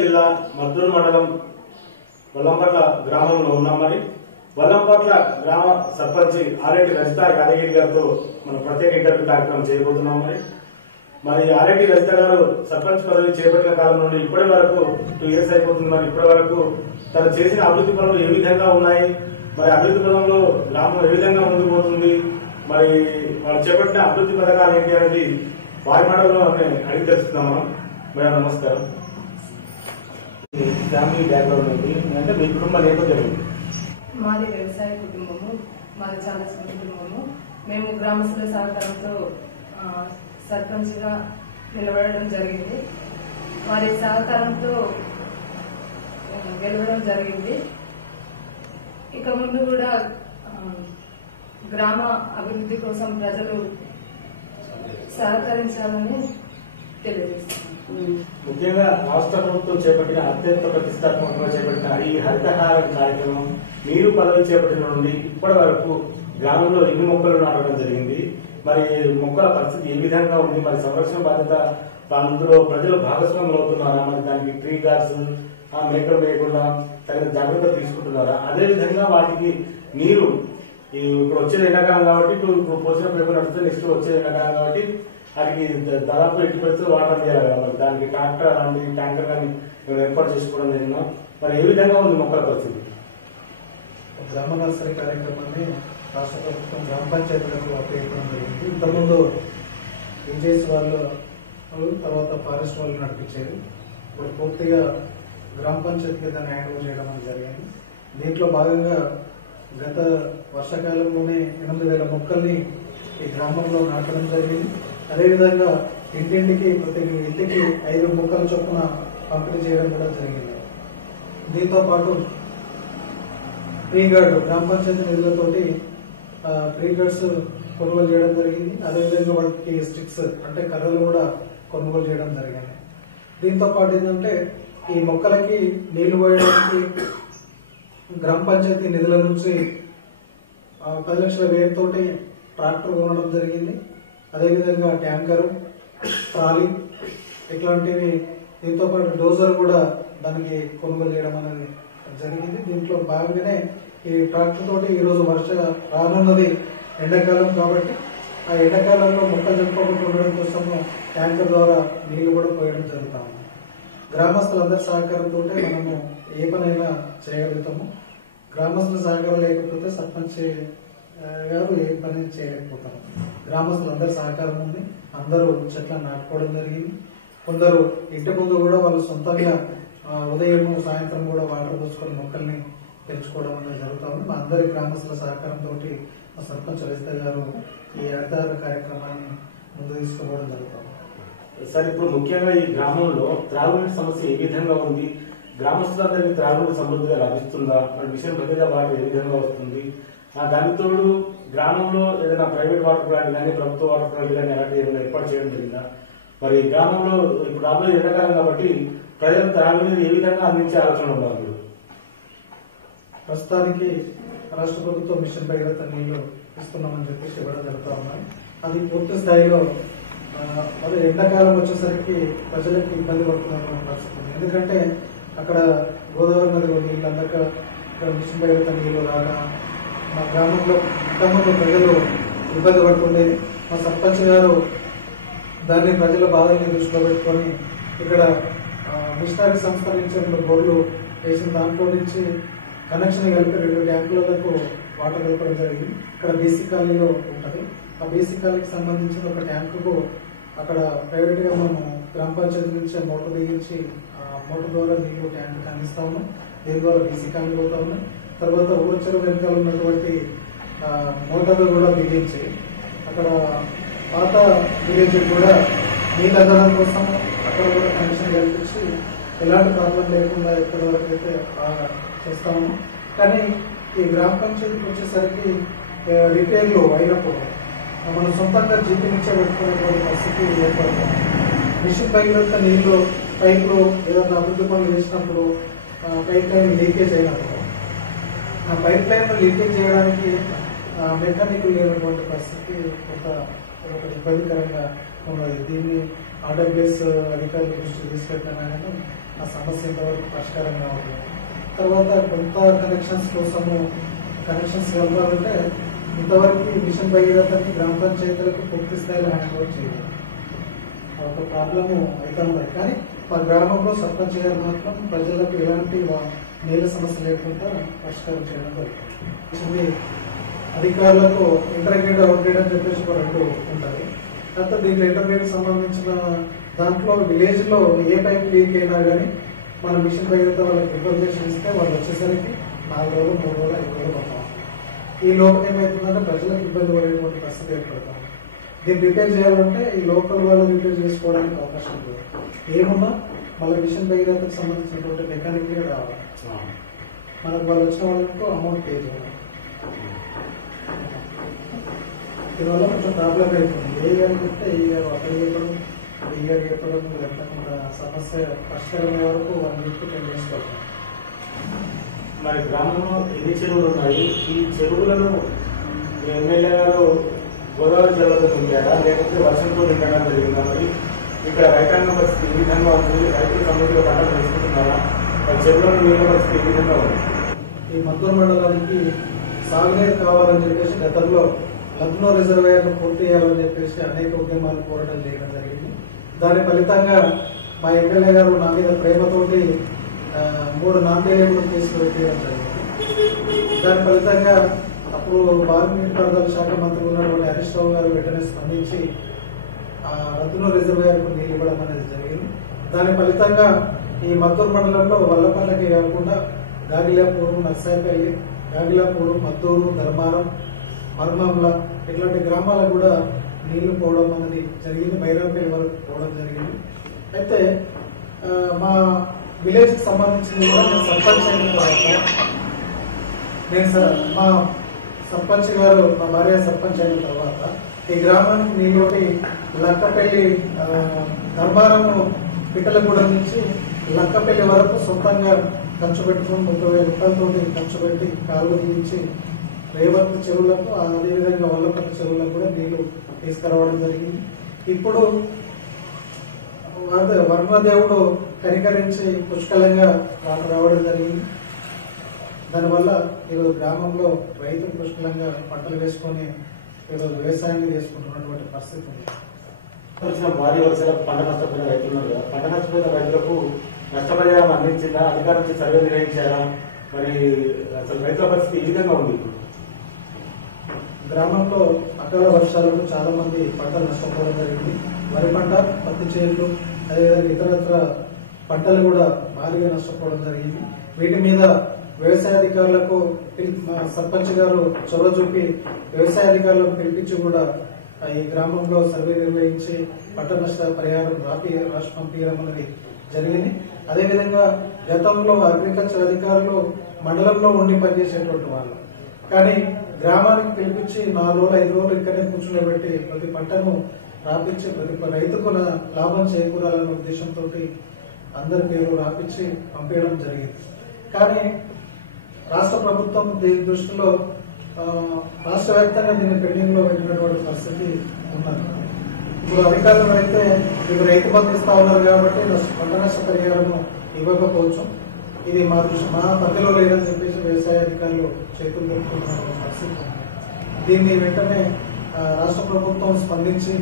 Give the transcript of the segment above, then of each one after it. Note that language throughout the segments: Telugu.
జిల్లా మద్దూరు మండలం వల్లంపట్ల గ్రామంలో ఉన్నాం. మరి వల్లంపట్ల గ్రామ సర్పంచ్ ఆర్ఎటి రజిత యాదగిరి గారితో మనం ప్రత్యేక ఇంటర్వ్యూ కార్యక్రమం చేయబోతున్నాం. మరి ఆర్ఎటి రజిత గారు సర్పంచ్ పదవి చేపట్టిన కాలం నుండి ఇప్పటి వరకు 2 years అయిపోతుంది. మరి ఇప్పటి వరకు తను చేసిన అభివృద్ధి పనులు ఏ విధంగా ఉన్నాయి, మరి అభివృద్ధి పనుల్లో గ్రామం ఏ విధంగా ముందుకు పోతుంది, మరి వాళ్ళు చేపట్టిన అభివృద్ధి పథకాలు ఏంటి అనేది వారి మండలంలో అడిగి తెలుస్తున్నాం మనం. మేడం నమస్కారం. ఫ్యామిలీ బ్యాక్గ్రౌండ్ ఉంది అంటే మీ కుటుంబ నేపథ్యం ఏంటి? మాది వ్యవసాయ కుటుంబము, మాది చాలా చిన్న కుటుంబము. మేము గ్రామస్తుల సహకారంతో సర్పంచ్ గా నిలబడడం జరిగింది. వారి సహకారంతో గెలవడం జరిగింది. ఇక ముందు కూడా గ్రామ అభివృద్ధి కోసం ప్రజలు సహకరించాలని తెలియజేస్తున్నాను. ముఖ్యంగా రాష్ట్ర ప్రభుత్వం చేపట్టిన అత్యంత ప్రతిష్టాత్మకంగా చేపట్టిన ఈ హరితహారం కార్యక్రమం మీరు పదవి చేపట్టిన నుండి ఇప్పటి వరకు గ్రామంలో ఎన్ని మొక్కలు నాటడం జరిగింది, మరి మొక్కల పరిస్థితి ఏ విధంగా ఉంది, మరి సంరక్షణ బాధ్యత అందులో ప్రజలు భాగస్వాములు అవుతున్నారా, మరి దానికి ట్రీ గార్డ్స్ మేకలు వేయకుండా తగిన జాగ్రత్త తీసుకుంటున్నారా, అదేవిధంగా వాటికి నీరు ఇప్పుడు వచ్చేది ఎండాకాలం కాబట్టి ఇప్పుడు పోసిన పేపర్ నడిస్తే నెక్స్ట్ వచ్చేది ఎండాకాలం కాబట్టి వాటికి దాదాపు 80% వాటర్ చేయాలి కాబట్టి దానికి ట్రాక్టర్ అలాంటి ట్యాంకర్ కానీ ఏర్పాటు చేసుకోవడం జరిగిందా, మరి ఏ విధంగా ఉంది మొక్కల పరిస్థితి? గ్రామ నర్సరీ కార్యక్రమాన్ని రాష్ట్ర ప్రభుత్వం గ్రామ పంచాయతీలకు అప్పగించడం జరిగింది. ఇంతకుముందు విజేస్ వాళ్ళు తర్వాత ఫారెస్ట్ వాళ్ళు నడిపించేది. ఇప్పుడు పూర్తిగా గ్రామ పంచాయతీకి దాన్ని హ్యాండ్ ఓవర్ చేయడం అనేది జరిగింది. దీంట్లో భాగంగా గత వర్షాకాలంలోనే 8,000 మొక్కల్ని ఈ గ్రామంలో నాటడం జరిగింది. అదేవిధంగా ఇంటింటికి ప్రతి ఇంటికి 5 మొక్కల చొప్పున పంపిణీ చేయడం కూడా జరిగింది. దీంతో పాటు ట్రీ గార్డ్ గ్రామ పంచాయతీ నిధులతోటి ట్రీ గార్డ్స్ కొనుగోలు చేయడం జరిగింది. అదేవిధంగా వాటికి స్టిక్స్ అంటే కర్రలు కూడా కొనుగోలు చేయడం జరిగింది. దీంతో పాటు ఏంటంటే ఈ మొక్కలకి నీళ్లు పోయడానికి గ్రామ పంచాయతీ నిధుల నుంచి 10 లక్షల వ్యయంతోటి ట్రాక్టర్ కొనడం జరిగింది. అదేవిధంగా ట్యాంకరు, ట్రాలీ ఇట్లాంటివి, దీంతో పాటు డోజర్ కూడా దానికి కొనుగోలు చేయడం అనేది జరిగింది. దీంట్లో భాగంగానే ఈ ట్రాక్టర్ తోటి ఈరోజు రానున్నది ఎండాకాలం కాబట్టి ఆ ఎండాకాలంలో మొక్కలు చెప్పుకోకుండా ఉండడం కోసము ట్యాంకర్ ద్వారా నీళ్లు కూడా పోయడం జరుగుతా ఉంది. గ్రామస్తులందరి సహకారంతో మనము ఏ పనైనా చేయగలుగుతాము. గ్రామస్తుల సహకారం లేకపోతే సర్పంచ్ గారు ఏ పని చేయలేకపోతారు. గ్రామస్తులందరి సహకారం ఉంది. అందరూ చెట్లను నాటుకోవడం జరిగింది. కొందరు ఇంటి ముందు కూడా వాళ్ళు సొంతంగా ఉదయం సాయంత్రం కూడా వాటర్ పోసుకొని మొక్కల్ని పెంచుకోవడం అనేది జరుగుతా ఉంది. మా అందరి గ్రామస్తుల సహకారంతో మా సర్పంచ్ రజిత గారు ఈ హరితహార కార్యక్రమాన్ని ముందు తీసుకోవడం జరుగుతుంది. సార్, ఇప్పుడు ముఖ్యంగా ఈ గ్రామంలో త్రాగునీటి సమస్య ఏ విధంగా ఉంది, గ్రామస్తులందరికీ త్రాగునీటి సమృద్ధిగా లభిస్తుందా అనే విషయం ప్రతిగా వాటర్ ఏ విధంగా వస్తుంది, దానికి తోడు గ్రామంలో ఏదైనా ప్రైవేట్ వాటర్ ప్లాంట్ కానీ ప్రభుత్వ వాటర్ ప్లాంట్ కానీ అలాంటి ఏదైనా ఏర్పాటు చేయడం జరిగిందా, మరి గ్రామంలో ఇప్పుడు రాబోయే ఎండాకాలం కాబట్టి ప్రజలకు త్రాగునీరు ఏ విధంగా అందించే ఆలోచన ఉన్నారు? ప్రస్తుతానికి రాష్ట్ర ప్రభుత్వం మిషన్ భగీరథ నీళ్లు ఇస్తున్నామని చెప్పేసి ఇవ్వడం జరుగుతూ ఉన్నాయి. అది పూర్తి స్థాయిలో అది ఎండాకాలం వచ్చేసరికి ప్రజలకు ఇబ్బంది పడుతున్న పరిస్థితి ఉంది. ఎందుకంటే అక్కడ గోదావరి నదిలో నీళ్ళు అందక ఇక్కడ మిషన్ భగీరథ నీళ్లు రాక మా గ్రామంలో ఇంతకుముందు ప్రజలు ఇబ్బంది పడుతుండేది. మా సర్పంచ్ గారు దాన్ని ప్రజల బాధల్ని దృష్టిలో పెట్టుకొని ఇక్కడ మిషనరీ సంస్థ నుంచి 2 బోర్లు వేసిన దాంట్లో నుంచి కనెక్షన్ కలిపి 2 ట్యాంకులకు వాటర్ కలపడం జరిగింది. ఇక్కడ బీసీ కాలనీలో ఉంటుంది. ఆ బీసీ కాలనీకి సంబంధించిన ఒక ట్యాంకుకు అక్కడ ప్రైవేట్ గా మనం గ్రామ పంచాయతీ నుంచి మోటార్ బిగించి మోటార్ ద్వారా నీళ్లు ట్యాంక్ అందిస్తా ఉన్నాం. దీని ద్వారా బీసీ కాలనీ పోతా ఉన్నాయి. తర్వాత ఊర్చెరు వెనకాల ఉన్నటువంటి మోటార్లు కూడా బిగించి అక్కడ పాత విలేజ్ కూడా నీళ్ళు అందడం కోసం అక్కడ కూడా కనెక్షన్ కల్పించి ఎలాంటి ప్రాబ్లం లేకుండా ఎప్పటి వరకు అయితే చేస్తాము. కానీ ఈ గ్రామ పంచాయతీకి వచ్చేసరికి రిపేర్లు అయినప్పుడు మనం సొంతంగా జీపీ నుంచే పెట్టుకునేటువంటి పరిస్థితి ఏర్పడుతుంది. మిషన్ పైన నీళ్లు పైపులు ఏదైనా అభివృద్ధి పనులు చేసినప్పుడు పైప్ లైన్ లీకేజ్ అయినప్పుడు ఆ పైప్ లైన్ లీకేజ్ చేయడానికి మెకానికల్ లేనటువంటి పరిస్థితి కొంత ఇబ్బందికరంగా ఉన్నది. దీన్ని ఆర్డబ్ల్యూఎస్ అధికారుల దృష్టి తీసుకెళ్తాను కానీ ఆ సమస్య ఇంతవరకు పరిష్కారంగా ఉంది. తర్వాత కొంత కనెక్షన్స్ కోసము కనెక్షన్స్ కలపాలంటే ఇంతవరకు మిషన్ భగీరథకి గ్రామ పంచాయతీలకు పూర్తి స్థాయిలో హ్యాండ్ ఓవర్ చేయాలి. ఒక ప్రాబ్లము అయితే ఉన్నాయి. కానీ మా గ్రామంలో సర్పంచ్ గారు మాత్రం ప్రజలకు ఎలాంటి నీళ్ళ సమస్య లేకుండా పరిష్కారం చేయడం జరుగుతుంది. అధికారులకు ఇంటర్గ్రేడ్ అవుట్గ్రేడ్ అని చెప్పేసి ఒక 2 ఉంటాయి. తర్వాత దీంట్లో ఇంటర్గ్రేడ్ సంబంధించిన దాంట్లో విలేజ్ లో ఏ పైప్ లీక్ అయినా కానీ మన మిషన్ భగీరథ వాళ్ళకి ఇన్ఫర్మేషన్ ఇస్తే వాళ్ళు వచ్చేసరికి 4 రోజులు 3 రోజులు 5 రోజులు పడతాం. ఈ లోపల ఏమైతుందంటే ప్రజలకు ఇబ్బంది పడేటువంటి పరిస్థితి ఏర్పడతాం. దీన్ని రిపేర్ చేయాలంటే ఈ లోకల్ వాళ్ళు రిపేర్ చేసుకోవడానికి అవకాశం లేదు. ఏమున్నా మళ్ళీ మిషన్ భగీరథకు సంబంధించినటువంటి మెకానిక్ రావాలి. మనకు వాళ్ళు వచ్చిన వాళ్ళకు అమౌంట్ పే చేయాలి. దీనివల్ల కొంచెం ప్రాబ్లం అవుతుంది. ఏ గారు చెప్తే ఈ గారు అక్కడ చెప్పడం ఈ గారు చెప్పడం లేకుండా సమస్య పరిష్కారమయ్యే వరకు 1 వీక్ to 10 days పడుతుంది. మరి గ్రామంలో ఎన్ని చెరువులు ఉన్నాయి? ఈ చెరువులను ఎమ్మెల్యే గారు గోదావరి చెరువులతో నింపారా లేకపోతే వర్షంతో నింపడం జరిగిందా? మరి ఇక్కడ రైతాంగ పరిస్థితి ఏ విధంగా ఉంది? రైతులు సమృద్ధిలో పంటలు వేసుకుంటున్నారా? చెరువులను నీళ్ళ పరిస్థితి ఏ విధంగా ఉంది? ఈ మద్దూరు మండలానికి సాగునీరు కావాలని చెప్పేసి గతంలో లక్నో రిజర్వాయర్ పూర్తి చేయాలని చెప్పేసి అనేక ఉద్యమాలు పోరాటం చేయడం జరిగింది. దాని ఫలితంగా మా ఎమ్మెల్యే గారు నా మీద ప్రేమతోటి 3 నామినేషన్లు తీసుకువెట్టడం జరిగింది. దాని ఫలితంగా అప్పుడు నీటిపారుదల శాఖ మంత్రి ఉన్నటువంటి హరీష్ రావు గారు వెంటనే స్పందించి లక్నో రిజర్వాయర్ కు నీళ్ళు ఇవ్వడం అనేది జరిగింది. దాని ఫలితంగా ఈ మద్దూరు మండలంలో వల్లపల్లకి కాకుండా గాగిలాపూరు, నర్సాపల్లి, గాగిలాపూరు, మద్దూరు, ధర్మారం, మర్మంల ఇట్లాంటి గ్రామాలకు కూడా నీళ్లు పోవడం అనేది జరిగింది. బైరాంపల్లి వరకు పోవడం జరిగింది. అయితే మా విలేజ్ కి సంబంధించింది కూడా నేను సర్పంచ్ అయిన తర్వాత మా సర్పంచ్ గారు మా భార్య సర్పంచ్ అయిన తర్వాత ఈ గ్రామానికి నీళ్ళోటి లక్కపల్లి ధర్మారము పిట్టలగూడెం నుంచి లక్కపల్లి వరకు సొంతంగా ఖర్చు పెట్టుకుని 30,000 రూపాయలతో ఖర్చు పెట్టి కాలువ తీయించి రేవంత్ చెరువులకు అదేవిధంగా వల్లపల్లి చెరువులకు కూడా నీళ్లు తీసుకురావడం జరిగింది. ఇప్పుడు వర్ణదేవుడు కనికరించి పుష్కలంగా వాటర్ రావడం జరిగింది. దానివల్ల ఈరోజు గ్రామంలో రైతులు పుష్కలంగా పంటలు వేసుకొని ఈరోజు వ్యవసాయాన్ని చేసుకుంటున్నటువంటి పరిస్థితి ఉంది. భారీ వర్షాలకు పంట నష్టపోయిన రైతులు ఉన్నారు కదా, పంట నష్టపోయిన రైతులకు నష్టపరిహారం అందించిందా? అధికారుల నుంచి సర్వే నిర్వహించారా? మరి అసలు రైతుల పరిస్థితి ఈ విధంగా ఉంది. గ్రామంలో అకాల వర్షాలకు చాలా మంది పంటలు నష్టపోవడం జరిగింది. వరి పంట, పత్తి చేనులు, అదేవిధంగా ఇతరత్ర పంటలు కూడా భారీగా నష్టపోవడం జరిగింది. వీటి మీద వ్యవసాయ అధికారులకు సర్పంచ్ గారు చొరవ చూపి వ్యవసాయ అధికారులను పిలిపించి కూడా ఈ గ్రామంలో సర్వే నిర్వహించి పంట నష్ట పరిహారం రాసి పంపించడం అనేది జరిగింది. అదేవిధంగా గతంలో అగ్రికల్చర్ అధికారులు మండలంలో ఉండి పనిచేసేటువంటి వాళ్ళు, కానీ గ్రామానికి పిలిపించి 4 రోజులు 5 రోజులు ఇక్కడనే కూర్చుండబెట్టి ప్రతి పంటను రాపించి ప్రతి రైతుకు లాభం చేకూరాలనే ఉద్దేశంతో అందరి పేరు రాపించి పంపించడం జరిగింది. కానీ రాష్ట్ర ప్రభుత్వం దీని దృష్టిలో రాష్ట్ర వ్యాప్తంగా దీన్ని పెండింగ్ లో పెట్టినటువంటి పరిస్థితి ఉన్నది. ఇప్పుడు అధికారులు అయితే ఇప్పుడు రైతు బంధు ఇస్తా ఉన్నారు కాబట్టి పంట నష్ట పరిహారం ఇవ్వకపోవచ్చు. ఇది మా పరిధిలో లేదని చెప్పేసి వ్యవసాయ అధికారులు చేతులు పెట్టుకుంటున్న పరిస్థితి ఉంది. దీన్ని వెంటనే రాష్ట్ర ప్రభుత్వం స్పందించి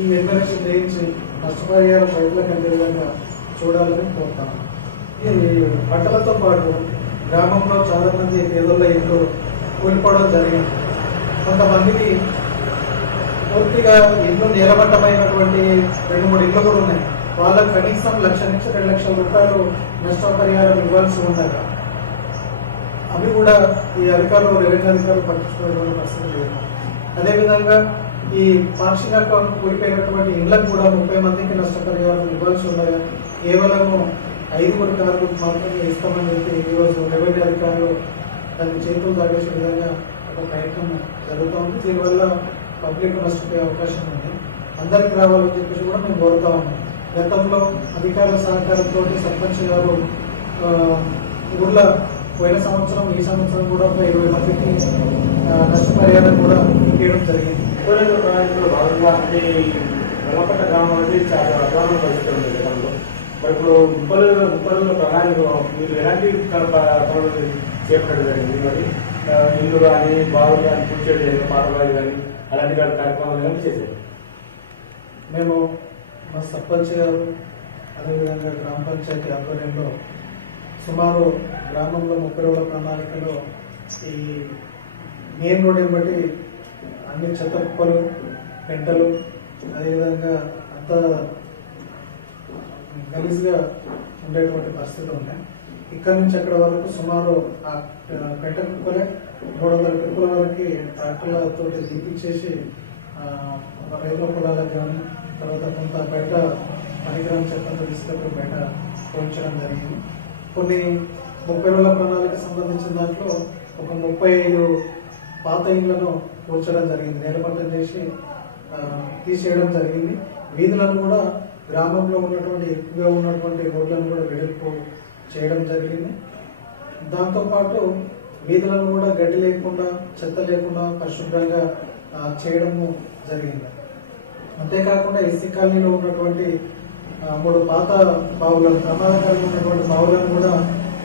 ఈ ఎమ్మెల్యేషన్ చేయించి నష్టపరిహారం రైతులకు అందే విధంగా చూడాలని కోరుతాను. ఈ పంటలతో పాటు గ్రామంలో చాలా మంది పేదల ఇల్లు కూలిపోవడం జరిగింది. కొంతమందికి పూర్తిగా ఇల్లు నేలమట్టమైనటువంటి 2-3 ఇళ్ళు కూడా ఉన్నాయి. వాళ్ళకు కనీసం 1,00,000 నుంచి 2 లక్షల రూపాయలు నష్టపరిహారం ఇవ్వాల్సి ఉండగా అవి కూడా ఈ అధికారులు, రెవెన్యూ అధికారులు పట్టించుకునే పరిస్థితి లేదు. అదేవిధంగా ఈ పాక్షికంగా కూలిపోయినటువంటి ఇళ్లకు కూడా 30 మందికి నష్టపరిహారం ఇవ్వాల్సి ఉండగా కేవలం 5 కార్మికులకు మాత్రమే ఇస్తామని చెప్పి ఈరోజు రెవెన్యూ అధికారులు దాన్ని చేతులు దాగేసే విధంగా ఒక ప్రయత్నం జరుగుతోంది. దీనివల్ల పబ్లిక్ నష్టపోయే అవకాశం ఉంది. అందరికి రావాలని చెప్పేసి కూడా మేము కోరుతా ఉన్నాం. గతంలో అధికారుల సహకారంతో సర్పంచ్ గారు ఊర్లో పోయిన సంవత్సరం, ఈ సంవత్సరం కూడా ఒక 20 మందికి నష్టపరిహారం కూడా ఇవ్వడం జరిగింది. భాగంగా అంటే వెల్లపట్ట గ్రామం అనేది చాలా అధ్వానం పరిస్థితి గతంలో. మరి ఇప్పుడు ముప్పలులో ప్రణాళిక మీరు ఎలాంటి పనులు చేపట్టడం జరిగింది? మరి ఇల్లు కానీ, బావులు కానీ, పూర్తి పాటబాయి కానీ అలాంటి కార్యక్రమాలు కానీ చేశారు. మేము మా సర్పంచ్ గారు అదేవిధంగా గ్రామ పంచాయతీ ఆధ్వర్యంలో సుమారు గ్రామంలో 30 రోజుల ప్రణాళికలో ఈ మెయిన్ రోడ్ బట్టి అన్ని చెత్త కుప్పలు, పెంటలు, అదేవిధంగా అంతా గలీజ్గా ఉండేటువంటి పరిస్థితులు ఉన్నాయి. ఇక్కడ నుంచి అక్కడ వరకు సుమారు ఆ పెంట కుప్పలే 300 కుప్పల వరకు ట్రాక్టర్లతో దీపించేసి రైతుల పొలాలకు కానీ, తర్వాత కొంత బయట పనికిరాని చెత్తతో తీసుకెళ్ళి బయట పోయించడం జరిగింది. కొన్ని 30 రోజుల ప్రణాళిక సంబంధించిన దాంట్లో ఒక 35 పాత ఇళ్లను కూర్చడం జరిగింది. నేలమట్టం చేసి తీసేయడం జరిగింది. వీధులను కూడా గ్రామంలో ఉన్నటువంటి ఎక్కువగా ఉన్నటువంటి రోడ్లను కూడా వెడల్పు చేయడం జరిగింది. దాంతోపాటు వీధులను కూడా గడ్డి లేకుండా, చెత్త లేకుండా పరిశుభ్రంగా చేయడము జరిగింది. అంతేకాకుండా ఎస్సీ కాలనీలో ఉన్నటువంటి 3 పాత బావులను, ప్రమాదకరంగా ఉన్నటువంటి బావులను కూడా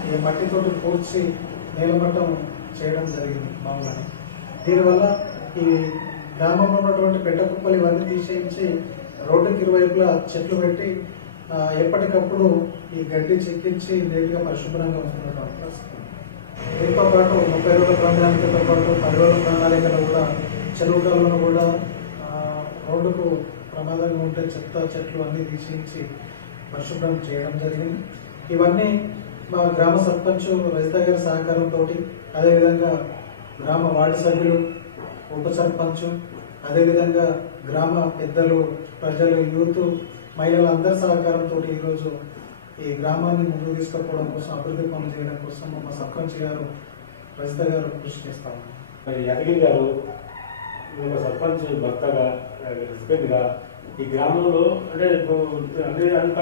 ఈ మట్టితోటి పూడ్చి నేలమట్టం చేయడం జరిగింది బావులను. దీనివల్ల ఈ గ్రామంలో ఉన్నటువంటి పెద్ద కుప్పలు ఇవన్నీ తీసేయించి రోడ్డుకి ఇరువైపులా చెట్లు పెట్టి ఎప్పటికప్పుడు ఈ గడ్డి చెక్కించి నీట్గా పరిశుభ్రంగా ఉంటున్నటువంటి పరిస్థితి. దీంతో పాటు 30 రోజుల ప్రణాళికతో పాటు 10 రోజుల ప్రణాళికలు కూడా చెరువు కాలువను కూడా రోడ్డుకు ప్రమాదంగా ఉంటే చెత్త, చెట్లు అన్ని తీసేయించి పరిశుభ్రం చేయడం జరిగింది. ఇవన్నీ మా గ్రామ సర్పంచ్ రజిత గారి సహకారంతో, అదేవిధంగా గ్రామ వార్డు సభ్యులు, ఉప సర్పంచ్, అదేవిధంగా గ్రామ పెద్దలు, ప్రజలు, యూత్, మహిళల అందరి సహకారంతో ఈరోజు ఈ గ్రామాన్ని ముందుకు తీసుకుపోవడం కోసం, అభివృద్ధి పనులు చేయడం కోసం మా సర్పంచ్ గారు రజిత గారు కృషి చేస్తాము. యాదగిరి గారు సర్పంచ్ భర్తగా, హస్బెండ్ గా ఈ గ్రామంలో అంటే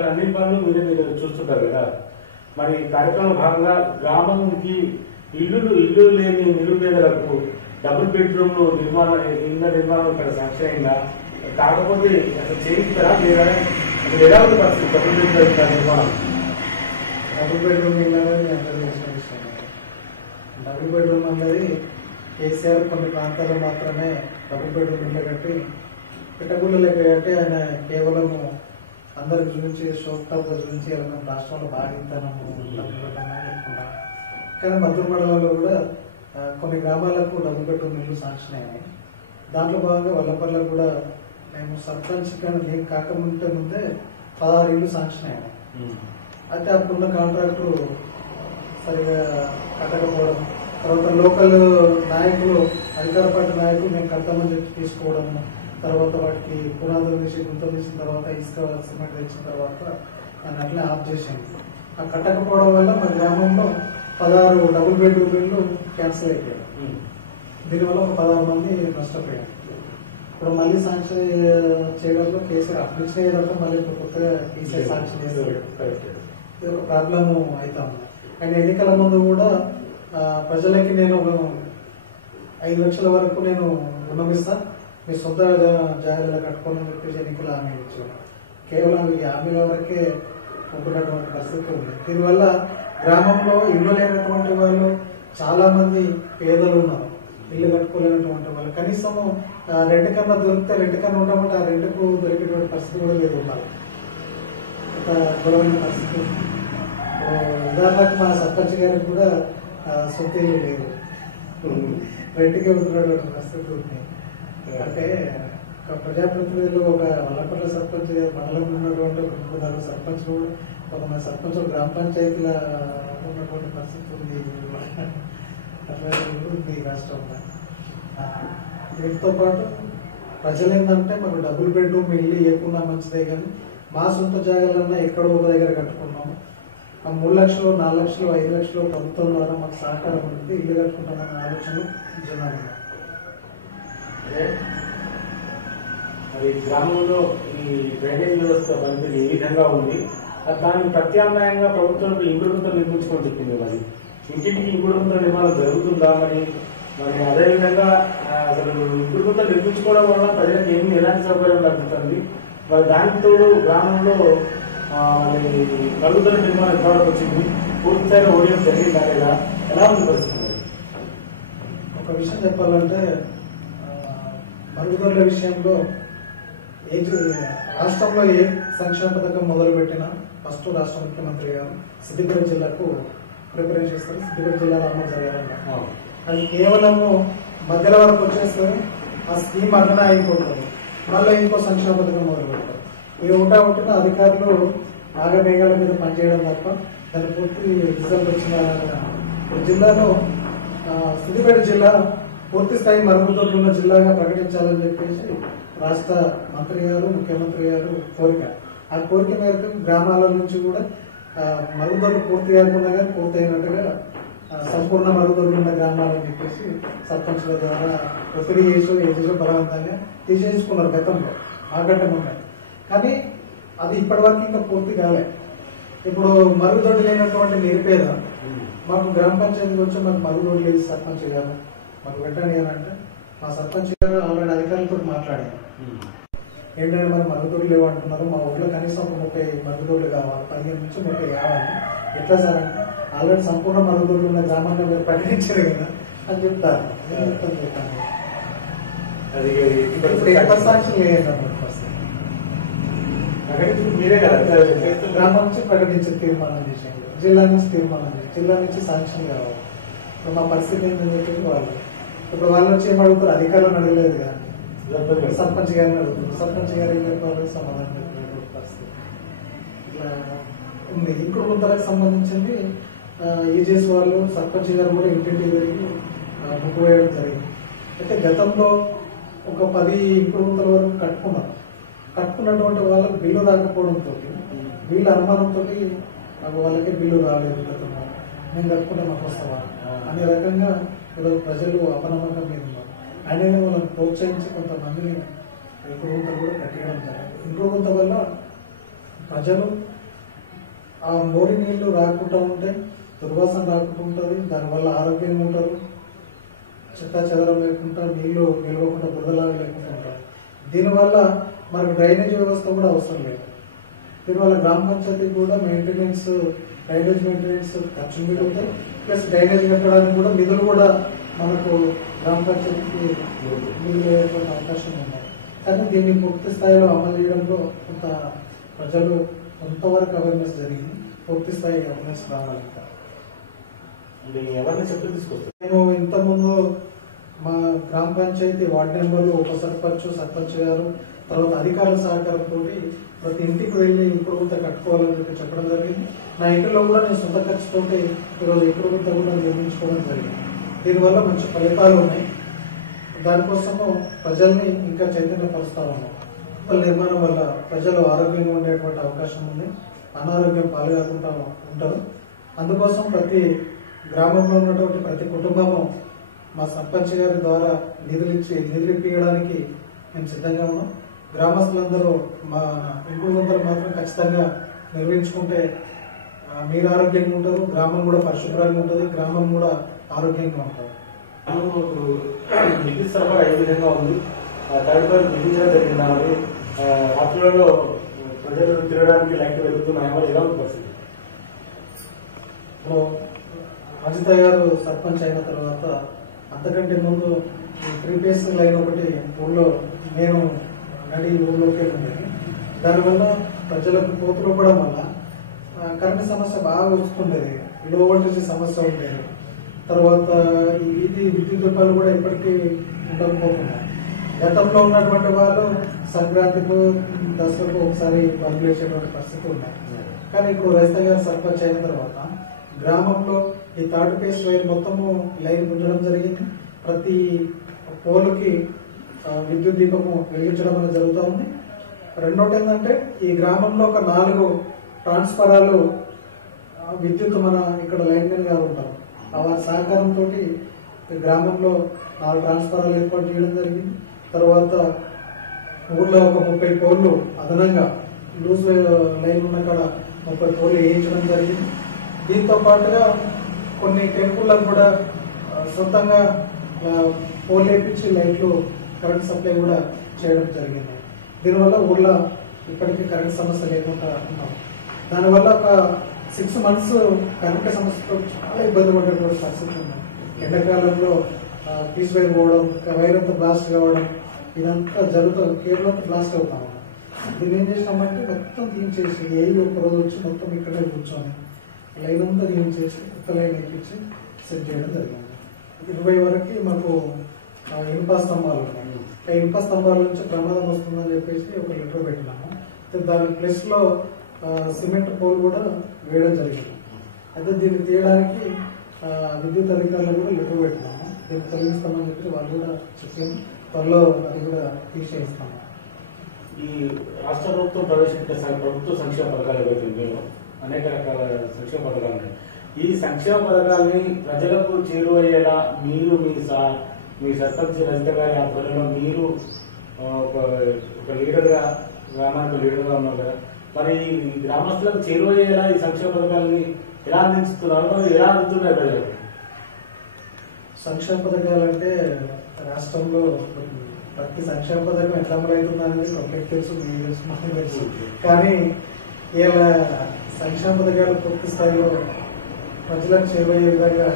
అన్ని పనులు మీరు చూస్తుంటారు కదా. మరి కార్యక్రమం భాగంగా గ్రామంకి ఇల్లు లేని నిరుపేదలకు డబుల్ బెడ్రూమ్ ఇళ్ల నిర్మాణం ఇక్కడ శాంక్షన్ అయిందా? కాకపోతే అసలు చేయిస్తారా లేదా? అసలు ఎలా ఉంది పరిస్థితి డబుల్ బెడ్రూమ్ నిర్మాణం? డబుల్ బెడ్రూమ్ డబుల్ బెడ్రూమ్ అనేది కేసీఆర్ కొన్ని ప్రాంతాల్లో మాత్రమే డబుల్ బెడ్రూమ్ ఇల్లు కట్టి పిట్టగుళ్ళు లెక్క కట్టి ఆయన కేవలం అందరికి చూపించి షోక్టాప్గా చూపించి మనం రాష్ట్రంలో బాధించాము చెప్పుకున్నాం. కానీ మద్దూరు మండలంలో కూడా కొన్ని గ్రామాలకు డబుల్ బెడ్రూమ్ ఇల్లు శాంక్షన్ అయ్యాయి. దాంట్లో భాగంగా వల్లపల్లకు కూడా మేము సర్పంచ్ కానీ నేను కాకముందే 16 ఇల్లు శాంక్షన్ అయ్యాయి. అయితే అప్పుడున్న కాంట్రాక్టు సరిగా కట్టకపోవడం, తర్వాత లోకల్ నాయకులు, అధికార పార్టీ నాయకులు మేము కడతామని చెప్పి తీసుకోవడము, తర్వాత వాటికి పునాదులు వేసి గుంతలు తీసిన తర్వాత ఇసుక సిమెంట్ తెచ్చిన తర్వాత దాన్ని అట్లే ఆఫ్ చేసాము. ఆ కట్టకపోవడం వల్ల మన గ్రామంలో 16 డబుల్ బెడ్రూమ్ ఇల్లు క్యాన్సిల్ అయిపోయాయి. దీనివల్ల ఒక 16 మంది నష్టపోయారు. ఇప్పుడు మళ్ళీ శాంక్షన్ చేయడంలో కేసీఆర్ అప్లికేషన్ అయ్యేదాకా మళ్ళీ కొత్తగా కేసీఆర్ శాంక్షన్ చేస్తారు. ప్రాబ్లమ్ అవుతాం. కానీ ఎన్నికల ముందు కూడా ప్రజలకి నేను 5 లక్షల వరకు నేను రుణం ఇస్తా, మీ సొంత జాగ్రత్తగా కట్టుకోవాలని చెప్పేసి ఎన్నికల హామీ ఇచ్చాను. కేవలం ఈ హామీల వరకే ఉంటున్నటువంటి పరిస్థితి ఉంది. దీనివల్ల గ్రామంలో ఇల్లు లేనటువంటి వాళ్ళు చాలా మంది పేదలు ఉన్నారు. ఇల్లు కట్టుకోలేనటువంటి వాళ్ళు కనీసం రెంట్ కన్నా దొరికితే రెంట్ కన్నా ఉండమంటే ఆ రెంట్కు దొరికేటువంటి పరిస్థితి కూడా లేదు. ఉన్నారు అంత ఘోరమైన పరిస్థితి. ఉదాహరణకు మా సర్పంచ్ గారికి కూడా సొంత ఇల్లు లేదు, రెంట్కే ఉంటున్నాడు పరిస్థితి ఉంది. అంటే ఒక ప్రజాప్రతినిధులు ఒక వల్లపల్లి సర్పంచ్ మండలంలో ఉన్నటువంటి కొంతమంది సర్పంచ్లు కూడా కొంతమంది సర్పంచులు గ్రామ పంచాయతీల ఉన్నటువంటి పరిస్థితి ఉంది. అట్లా ఉంది రాష్ట్రంలో. వీటితో పాటు ప్రజలు ఏంటంటే మనకు డబుల్ బెడ్రూమ్ ఇల్లు ఇవ్వకుండా మంచిదే, కానీ మా సొంత జాగాలన్నా ఎక్కడో ఒక దగ్గర కట్టుకున్నాము. ఆ 3 లక్షలు 4 లక్షలు 5 లక్షలు ప్రభుత్వం ద్వారా మాకు సహకారం ఉంటుంది, ఇల్లు కట్టుకుంటామన్న ఆలోచనలు జనాలు. మరి గ్రామంలో ఈ డ్రైనేజ్ వ్యవస్థ పనితీరు ఏ విధంగా ఉంది, దానికి ప్రత్యామ్నాయంగా ప్రభుత్వం ఇంకుడు గుంతలు నిర్మించుకొని చెప్పింది. మరి ఇంటింటికి ఇంకుడు గుంతల నిర్మాణం జరుగుతుందా? మరి మరి అదేవిధంగా అసలు ఇంకుడు గుంతలు నిర్మించుకోవడం వల్ల ప్రజలకు ఎలాంటి సౌకర్యం లభిస్తుంది? మరి దానికి తోడు గ్రామంలో మరి మరుగుదొడ్ల నిర్మాణం ఎంతవరకు వచ్చింది, పూర్తి స్థాయిలో ఓడియం జరిగిందా లేదా, ఎలా ఉంది పరిస్థితి? ఒక విషయం చెప్పాలంటే మరుగుదొడ్ల విషయంలో రాష్ట్రంలో ఏ సంక్షేమ పథకం మొదలుపెట్టినా ఫస్ట్ రాష్ట్ర ముఖ్యమంత్రి గారు సిద్దిపేట జిల్లాకు ప్రిపరేషన్ చేస్తారు. సిద్దిపేట జిల్లాలో అమలు జరగాలన్న అది కేవలము మధ్యలో వరకు వచ్చేస్తే ఆ స్కీమ్ అట్లనే అయిపోతుంది, మళ్ళీ ఇంకో సంక్షేమ పథకం మొదలు పెడతారు. ఈ ఒకటిన అధికారులు ఆగమేఘాల మీద పనిచేయడం తప్ప దాని పూర్తి రిజల్ట్ వచ్చిన జిల్లాలో సిద్దిపేట జిల్లా పూర్తి స్థాయి మరుగుదొడ్లు ఉన్న జిల్లాగా ప్రకటించాలని చెప్పేసి రాష్ట్ర మంత్రి గారు ముఖ్యమంత్రి గారు కోరిక. ఆ కోరిక మేరకు గ్రామాల నుంచి కూడా మరుగుదొడ్లు పూర్తి కాకుండా కానీ పూర్తి అయినట్టుగా సంపూర్ణ మరుగుదొడ్లు ఉన్న గ్రామాలని చెప్పేసి సర్పంచ్ల ద్వారా ఒత్తిడి చేసి బలవంతంగా తీసేసుకున్నారు గతంలో ఆగటం ఉన్నాయి. కానీ అది ఇప్పటి వరకు ఇంకా పూర్తి కాలే. ఇప్పుడు మరుగుదొడ్డి లేనటువంటి నిరుపేద మాకు గ్రామ పంచాయతీకి వచ్చి మాకు మరుగుదొడ్డి లేదు సర్పంచ్ గారు మాకు పెట్టండి అంటే మా సర్పంచ్ గారు ఆల్రెడీ అధికారులతో మాట్లాడారు. ఏంటంటే మరి మరుగుదొడ్లు లేవు అంటున్నారు, మా ఊళ్ళో కనీసం ఒక 30 మరుగుదొడ్లు కావాలి, 15 నుంచి 30 కావాలి. ఎట్లా సార్ అంటే ఆల్రెడీ సంపూర్ణ మరుగుదొడ్లు ఉన్న గ్రామాల్లో మీరు ప్రకటించారు కదా అని చెప్తారు. ఇప్పుడు ఎక్కడ సాక్ష్యం లేదన్నమాట. మీరే కదా గ్రామం నుంచి ప్రకటించే తీర్మానం చేశారు, జిల్లా నుంచి తీర్మానం చేశారు, జిల్లా నుంచి శాంక్షన్ కావాలి. ఇప్పుడు మా పరిస్థితి ఏంటని చెప్పేసి వాళ్ళు ఇప్పుడు వాళ్ళు వచ్చి ఏం అడుగుతారు, అధికారులను అడగలేదు కదా, సర్పంచ్ గారిని అడుగుతారు. సర్పంచ్ గారు ఏం చెప్పాలి, సమాధానం చెప్పినటువంటి పరిస్థితి ఇట్లా ఉంది. ఇంకుడు గుంతలకు సంబంధించింది ఈజీఎస్ వాళ్ళు సర్పంచ్ గారు కూడా ఇంటింటి తిరిగి బుక్ వేయడం జరిగింది. అయితే గతంలో ఒక 10 ఇంకుడు గుంతల వరకు కట్టుకున్నటువంటి వాళ్ళకి బిల్లు రాకపోవడంతో వీళ్ళ అనుమానంతో వాళ్ళకి బిల్లు రాలేదు, గతంలో మేము కట్టుకుంటే మాకు వస్తావా అనే రకంగా ఈరోజు ప్రజలు అపనమ్మకం మీద ఉన్నారు. ఆయననే వాళ్ళని ప్రోత్సహించి కొంతమందిని ఇంకుడు గుంతలు కూడా కట్టడం జరిగింది. ఇంకుడు గుంత వల్ల ప్రజలు ఆ మోరి నీళ్లు రాకుండా ఉంటాయి, దుర్వాసన రాకుండా ఉంటుంది, దానివల్ల ఆరోగ్యంగా ఉంటారు, చెత్త చెదరం లేకుండా నీళ్లు నిలవకుండా బురదలాగా లేకుండా ఉంటారు. దీనివల్ల మనకు డ్రైనేజ్ వ్యవస్థ కూడా అవసరం లేదు. దీనివల్ల గ్రామ పంచాయతీ కూడా డ్రైనేజ్ మెయింటెనెన్స్ ఖర్చులు మిగులుతాయి, ప్లస్ డ్రైనేజ్ కట్టడానికి కూడా నిధులు కూడా మనకు గ్రామ పంచాయతీకి మిగిలేటువంటి అవకాశం ఉన్నాయి. కానీ దీన్ని పూర్తి స్థాయిలో అమలు చేయడంలో కొంత ప్రజలు కొంతవరకు అవేర్నెస్ జరిగింది, పూర్తి స్థాయి అవేర్నెస్ రావాలి. నేను ఇంతకుముందు మా గ్రామ పంచాయతీ వార్డు మెంబర్లు, ఉప సర్పంచ్ గారు, తర్వాత అధికారుల సహకారంతో ప్రతి ఇంటికి వెళ్లి ఇంకుడు గుంత కట్టుకోవాలని చెప్పడం జరిగింది. నా ఇంటిలో కూడా నేను సొంత ఖర్చుతో ఈరోజు ఇంకుడు గుంత కూడా నిర్మించుకోవడం జరిగింది. దీనివల్ల మంచి ఫలితాలు ఉన్నాయి. దానికోసము ప్రజల్ని ఇంకా చైతన్యపరుస్తా ఉన్నాం. నిర్మాణం వల్ల ప్రజలు ఆరోగ్యంగా ఉండేటువంటి అవకాశం ఉంది, అనారోగ్యం పాల్గొకుండా ఉంటారు. అందుకోసం ప్రతి గ్రామంలో ఉన్నటువంటి ప్రతి కుటుంబము మా సర్పంచ్ గారి ద్వారా నిధులు ఇప్పించడానికి మేము సిద్ధంగా ఉన్నాం. గ్రామస్తులందరూ మా ఇంకుడు గుంతలు మాత్రం ఖచ్చితంగా నిర్వహించుకుంటే మీరు ఆరోగ్యంగా ఉంటారు, గ్రామం కూడా పరిశుభ్రంగా ఉంటుంది, గ్రామం కూడా ఆరోగ్యంగా ఉంటుంది. విద్యుత్ సరఫరా ఏ విధంగా ఉంది, తదుపరి విధించడం జరిగిందా, మరి రాత్రులలో ప్రజలు తిరగడానికి లైట్ వెళ్తున్నాయో ఎలా ఉంది పరిస్థితి? ఇప్పుడు అజిత గారు సర్పంచ్ అయిన తర్వాత అంతకంటే ముందు 3 ఫేస్ లైన్ ఒకటి ఊళ్ళో నేను ఊళ్ళోకి ఉండేది. దానివల్ల ప్రజలకు కోతులు ఇవ్వడం వల్ల కరెంట్ సమస్య బాగా వస్తుండేది, లో వోల్టేజ్ సమస్య ఉండేది. తర్వాత ఈ విద్యుత్ దీపాలు కూడా ఇప్పటికీ ఉండకపోతున్నాయి. గతంలో ఉన్నటువంటి వాళ్ళు సంక్రాంతికి దసరాకు ఒకసారి బల్బులు వేసేటువంటి పరిస్థితి ఉన్నాయి. కానీ ఇప్పుడు రైతు గారు సర్పంచ్ అయిన తర్వాత గ్రామంలో ఈ థర్డ్ ఫేజ్ వైర్ మొత్తము లైన్ ఉంచడం జరిగింది. ప్రతి పోలుకి విద్యుత్ దీపము వెలిగించడం అనేది జరుగుతూ ఉంది. రెండోటి ఏంటంటే ఈ గ్రామంలో ఒక 4 ట్రాన్స్ఫారాలు విద్యుత్ మన ఇక్కడ లైన్ మెన్ గారు ఉంటారు, వారి సహకారంతో గ్రామంలో 4 ట్రాన్స్ఫారాలు ఏర్పాటు చేయడం జరిగింది. తర్వాత ఊర్లో ఒక 30 పోల్లు అదనంగా లూజ్ లైన్ ఉన్న కాడ 30 పోల్లు వేయించడం జరిగింది. దీంతో పాటుగా కొన్ని టెంపుల్లకు కూడా సొంతంగా పోల్ వేయించి లైట్లు కరెంట్ సప్లై కూడా చేయడం జరిగింది. దీనివల్ల ఊర్లో ఇప్పటికీ కరెంట్ సమస్య లేకుండా ఉన్నాం. దానివల్ల ఒక 6 months కరెంట్ సమస్యతో చాలా ఇబ్బంది పడేటువంటి పరిస్థితి ఉంది. ఎండాకాలంలో పీస్ వైర్ పోవడం, వైర్ అంతా బ్లాస్ట్ కావడం, ఇదంతా జరుగుతుంది. కేవలం బ్లాస్ట్ అవుతా ఉన్నాం. దీన్ని ఏం చేసినామంటే మొత్తం తీయించేసి ఒక రోజు వచ్చి మొత్తం ఇక్కడే కూర్చొని లైన్ అంతా తీయించేసి కొత్త లైన్ ఎక్కించి సెట్ చేయడం జరిగింది. 20 వరకు మాకు ఇనుప స్తంభాలు ఉన్నాయి. ఆ ఇనుప స్తంభాల నుంచి ప్రమాదం వస్తుందని చెప్పేసి ఒక లెటర్ పెట్టినాము. దాని ప్లస్ లో సిమెంట్ పోల్ కూడా వేయడం జరిగింది. అయితే దీన్ని తీయడానికి విద్యుత్ అధికారులు కూడా లెటర్ పెట్టినాము. దీన్ని తొలగిస్తామని చెప్పి వాళ్ళు కూడా చెప్పాము. త్వరలో అది కూడా తీసేస్తాము. ఈ రాష్ట్ర ప్రభుత్వం ప్రవేశపెట్టిన ప్రభుత్వ సంక్షేమ పథకాలు ఏవైతే అనేక రకాల సంక్షేమ పథకాలు ఉన్నాయి. ఈ సంక్షేమ పథకాలని ప్రజలకు చేరువయ్యేలా మీరు మీ సర్పంచ్ రజిత గారి ఆధ్వర్యంలో మీరు ఒక లీడర్ గా, గ్రామానికి లీడర్ గా ఉన్నారు కదా, మరి ఈ గ్రామస్తులకు చేరువయ్యేలా ఈ సంక్షేమ పథకాలని ఎలా అందిస్తున్నారు, మరి ఎలా అందుతున్నాయి ప్రజలకు? సంక్షేమ పథకాలు అంటే రాష్ట్రంలో ప్రతి సంక్షేమ పథకం ఎట్లా అమలవుతుందనేది ఒకరికి తెలుసు, మీకు తెలుసు, మాకు తెలుసు. కానీ ఇలా సంక్షేమ పథకాలు పూర్తి స్థాయిలో ప్రజలకు చేరువయ్యే విధంగా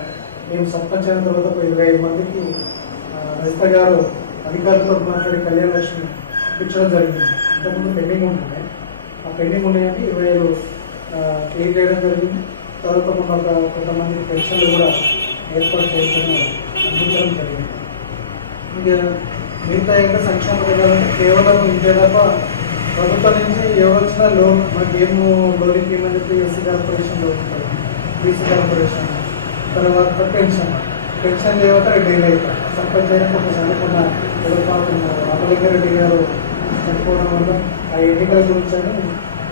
మేము సర్పంచ్ అయిన తర్వాత 25 మందికి రజిత గారు అధికారులతో మాట్లాడి కళ్యాణ లక్ష్మి ఇప్పించడం జరిగింది. ఇంతకుముందు పెండింగ్ ఉంటుంది, ఆ పెండింగ్ ఉన్నాయని 25 క్లియర్ చేయడం జరిగింది. తర్వాత మొన్న కొంతమంది పెన్షన్లు కూడా ఏర్పాటు చేసుకుని అందించడం జరిగింది. ఇంకా మిగతా ఇంకా సంక్షేమ పథకాలంటే కేవలం ఇంతే తప్ప ప్రభుత్వం నుంచి ఎవరొచ్చినా లోన్ మనకి ఏమో లోన్ ఇవ్వమని చెప్పి ఎస్సీ కార్పొరేషన్ లోన్ ఉంటుంది, బీసీ కార్పొరేషన్, తర్వాత పెన్షన్ లేవక డీల్ అవుతాం. సర్పంచ్ అయినా ఒకసారి కొన్న రామలింగ రెడ్డి గారు చనిపోవడం వల్ల ఆ ఎన్నికల గురించి అని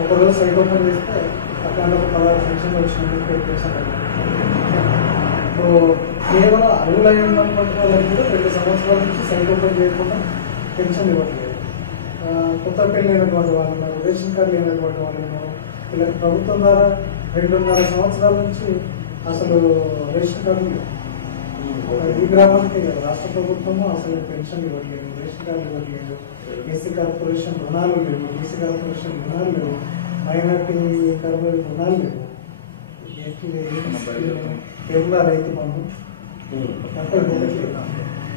ఒకరోజు సైట్ ఓపెన్ చేస్తే అక్కడ ఒక 16 పెన్షన్లు వచ్చినాయి. పెన్షన్ కేవలం అర్హులై ఉన్నటువంటి వాళ్ళకి కూడా 2 సంవత్సరాల నుంచి సైట్ ఓపెన్ చేయకుండా పెన్షన్ ఇవ్వట్లేదు. కొత్త పెళ్లి అయినటువంటి వాళ్ళు ఉన్నారు, రేషన్ కార్డు లేనటువంటి వాళ్ళు ఉన్నారు. వీళ్ళకి ప్రభుత్వం ద్వారా 2.5 సంవత్సరాల నుంచి అసలు రేషన్ కార్డు ఈ గ్రామానికి రాష్ట్ర ప్రభుత్వము అసలు పెన్షన్ ఇవ్వట్లేదు, రేషన్ కార్డు ఇవ్వట్లేదు, ఎస్సీ కార్పొరేషన్ రుణాలు లేవు, బీసీ కార్పొరేషన్ రుణాలు లేవు, మైనార్టీ కార్పొరేషన్ రుణాలు లేవు. కేవలం రైతు బంధు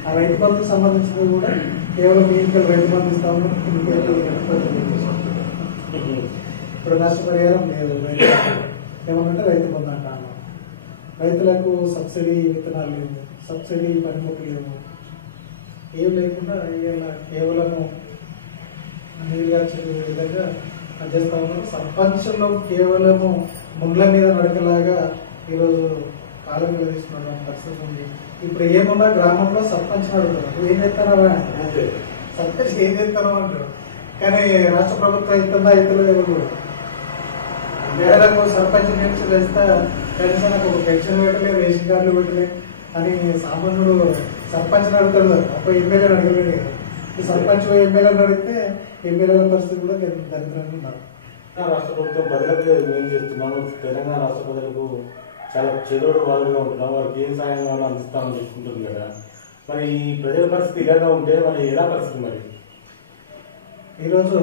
ఆ రైతు బంధుకు సంబంధించినది కూడా కేవలం మీకే రైతు బంధు ఇస్తాము. ఇప్పుడు నష్టపరిహారం లేదు, ఏమనంటే రైతు బంధు అంటాను. రైతులకు సబ్సిడీ విత్తనాలు లేవు, సబ్సిడీ పనిముట్లు లేవు, ఏం లేకుండా కేవలము నీరుగా చెప్పే విధంగా చేస్తా ఉన్నారు. సర్పంచ్లో కేవలము ముండ్ల మీద నడకలాగా ఈరోజు కాలం తీసుకున్న పరిస్థితి ఉంది. ఇప్పుడు ఏమున్నా గ్రామంలో సర్పంచ్ అడుగుతారు, ఏం చేస్తారా అంటే సర్పంచ్ ఏం చేస్తారో అంటారు. కానీ రాష్ట్ర ప్రభుత్వం ఇస్తుందా ఇతరులు ఎవరు పేదలకు సర్పంచ్ నుంచి వేస్తా కనీసం నాకు ఒక పెన్షన్ పెట్టలే, రేషన్ కార్డులు పెట్టలే అని సామాన్యుడు సర్పంచ్ అడుగుతాడు. అప్పుడు ఎమ్మెల్యేని అడగలేదు. ఈ సర్పంచ్ ఎమ్మెల్యేని అడిగితే ఎమ్మెల్యేల పరిస్థితి కూడా దరిద్రంగా ఉన్నారు. రాష్ట్ర ప్రభుత్వం ప్రజలకు ఏం చేస్తున్నాము, తెలంగాణ రాష్ట్ర ప్రజలకు చాలా చెదోడు వాళ్ళుగా ఉంటున్నాం, వారికి ఏం సాయం కావాలో అందిస్తామని చెప్పుకుంటుంది కదా. మరి ఈ ప్రజల పరిస్థితి ఇలాగా ఉంటే మరి ఎలా పరిస్థితి? మరి ఈరోజు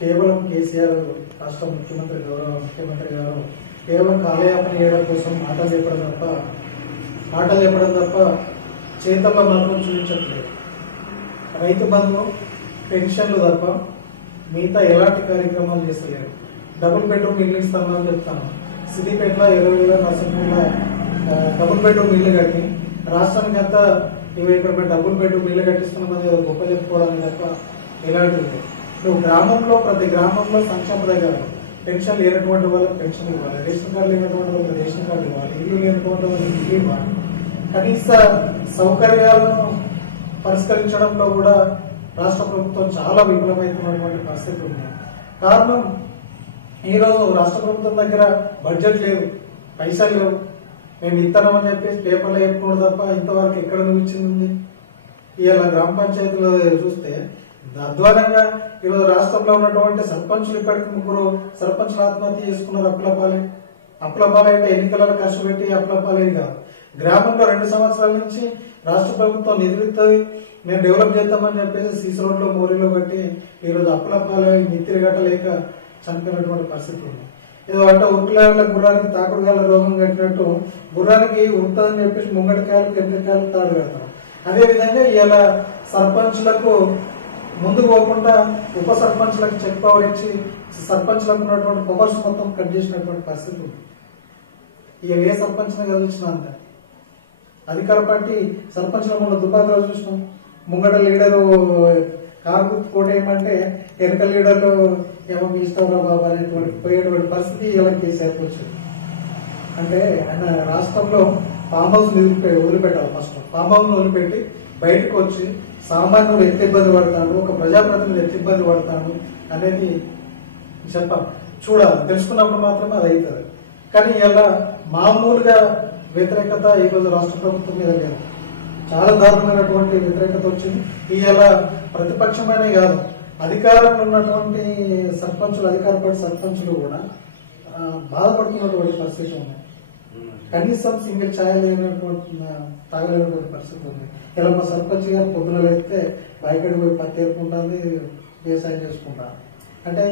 కేవలం కేసీఆర్ రాష్ట్ర ముఖ్యమంత్రి గౌరవ ముఖ్యమంత్రి గారు కేవలం కాలయాపన చేయడం కోసం మాటలు చెప్పడం తప్ప చేతల్లో మాత్రం చూపించట్లేదు. రైతు బంధు, పెన్షన్లు తప్ప మిగతా ఎలాంటి కార్యక్రమాలు చేస్తలేరు. డబుల్ బెడ్రూమ్ ఇల్లు ఇస్తామని చెప్తాను. సిద్దిపేటలో 20,000 నర్సంపూర్లో డబుల్ బెడ్రూమ్ ఇల్లు కట్టి రాష్ట్రానికి అంతా ఇవి ఇక్కడ డబుల్ బెడ్రూమ్ ఇల్లు కట్టిస్తున్నామని గొప్ప చెప్పుకోవడానికి తప్ప ఇలాంటివి. నువ్వు గ్రామంలో ప్రతి గ్రామంలో సంక్షేమ దగ్గర పెన్షన్ లేనటువంటి వాళ్ళకి పెన్షన్ ఇవ్వాలి, రేషన్ కార్డు లేనటువంటి వాళ్ళకి రేషన్ కార్డు ఇవ్వాలి, ఇల్లు లేనటువంటి వాళ్ళకి ఇల్లు ఇవ్వాలి. కనీస సౌకర్యాలను పరిష్కరించడంలో కూడా రాష్ట్ర ప్రభుత్వం చాలా విఫలమవుతున్నటువంటి పరిస్థితి ఉంది. కారణం ఈరోజు రాష్ట్ర ప్రభుత్వం దగ్గర బడ్జెట్ లేదు, పైసలు లేవు. మేము ఇస్తామని చెప్పేసి పేపర్లో చెప్పుకోవడం తప్ప ఇంతవరకు ఎక్కడ చూపించింది. ఇవాళ గ్రామ పంచాయతీలో చూస్తే అధ్వానంగా ఈరోజు రాష్ట్రంలో ఉన్నటువంటి సర్పంచులు ఇప్పటికి 3 సర్పంచులు ఆత్మహత్య చేసుకున్నారు. అప్పులపాలు అంటే ఎన్నికలలో ఖర్చు పెట్టి అప్పులపాలేది కాదు. గ్రామంలో 2 సంవత్సరాల నుంచి రాష్ట్ర ప్రభుత్వం నిధులిస్తుంది, మేము డెవలప్ చేద్దామని చెప్పేసి సీసీ రోడ్లో మోరీలో పెట్టి ఈరోజు అప్పులపాలు మిత్తిరి గట్టలేక చనిపోయినటువంటి పరిస్థితి ఉంది. ఏదో అంటే ఉరుకుల గుర్రానికి తాకుడుగాల రోగం కట్టినట్టు గుర్రానికి ఉరుతుందని చెప్పేసి ముంగటికాయలు కెంటకాయలు తాడు పెడతాం. అదేవిధంగా ఇలా సర్పంచులకు ముందుకు పోకుండా ఉప సర్పంచ్లకు చెక్ పవర్ ఇచ్చి సర్పంచ్లకు ఉన్నటువంటి పవర్స్ మొత్తం కట్ చేసినటువంటి పరిస్థితి ఉంది. ఇక ఏ సర్పంచ్ని కదిలించినా అంత అధికార పార్టీ సర్పంచ్ల ముందు దుబాకలు చూసినాం. ముంగట లీడరు కారు కోటేయమంటే వెనక లీడర్లు ఏమో మీ ఇష్టం రా బాబా అనేటువంటి పోయేటువంటి పరిస్థితి ఇలా కేసీఆర్కి వచ్చింది. అంటే ఆయన రాష్ట్రంలో ఫామ్ హౌస్ వదిలిపెట్టాలి. ఫస్ట్ ఫామ్ హౌస్ వదిలిపెట్టి బయటకు వచ్చి సామాన్యుడు ఎంత ఇబ్బంది పడతాడు, ఒక ప్రజాప్రతినిధి ఎంత ఇబ్బంది పడతాడు అనేది చెప్పాలి, చూడాలి. తెలుసుకున్నప్పుడు మాత్రమే అది అవుతుంది. కానీ ఇలా మామూలుగా వ్యతిరేకత ఈరోజు రాష్ట్ర ప్రభుత్వం మీద లేదు, చాలా దారుణమైనటువంటి వ్యతిరేకత వచ్చింది. ఇలా ప్రతిపక్షమనే కాదు, అధికారంలో ఉన్నటువంటి సర్పంచులు, అధికార పార్టీ సర్పంచులు కూడా బాధపడుతున్నటువంటి పరిస్థితి ఉంది. కనీసం సింగిల్ ఛాయ్ లేనటువంటి తాగలేనటువంటి పరిస్థితి ఉంది. ఇలా మా సర్పంచ్ గారు పొద్దున లేస్తే బయటకు పోయి పత్తి ఏరుకుంటుంది, వ్యవసాయం చేసుకుంటారు. అంటే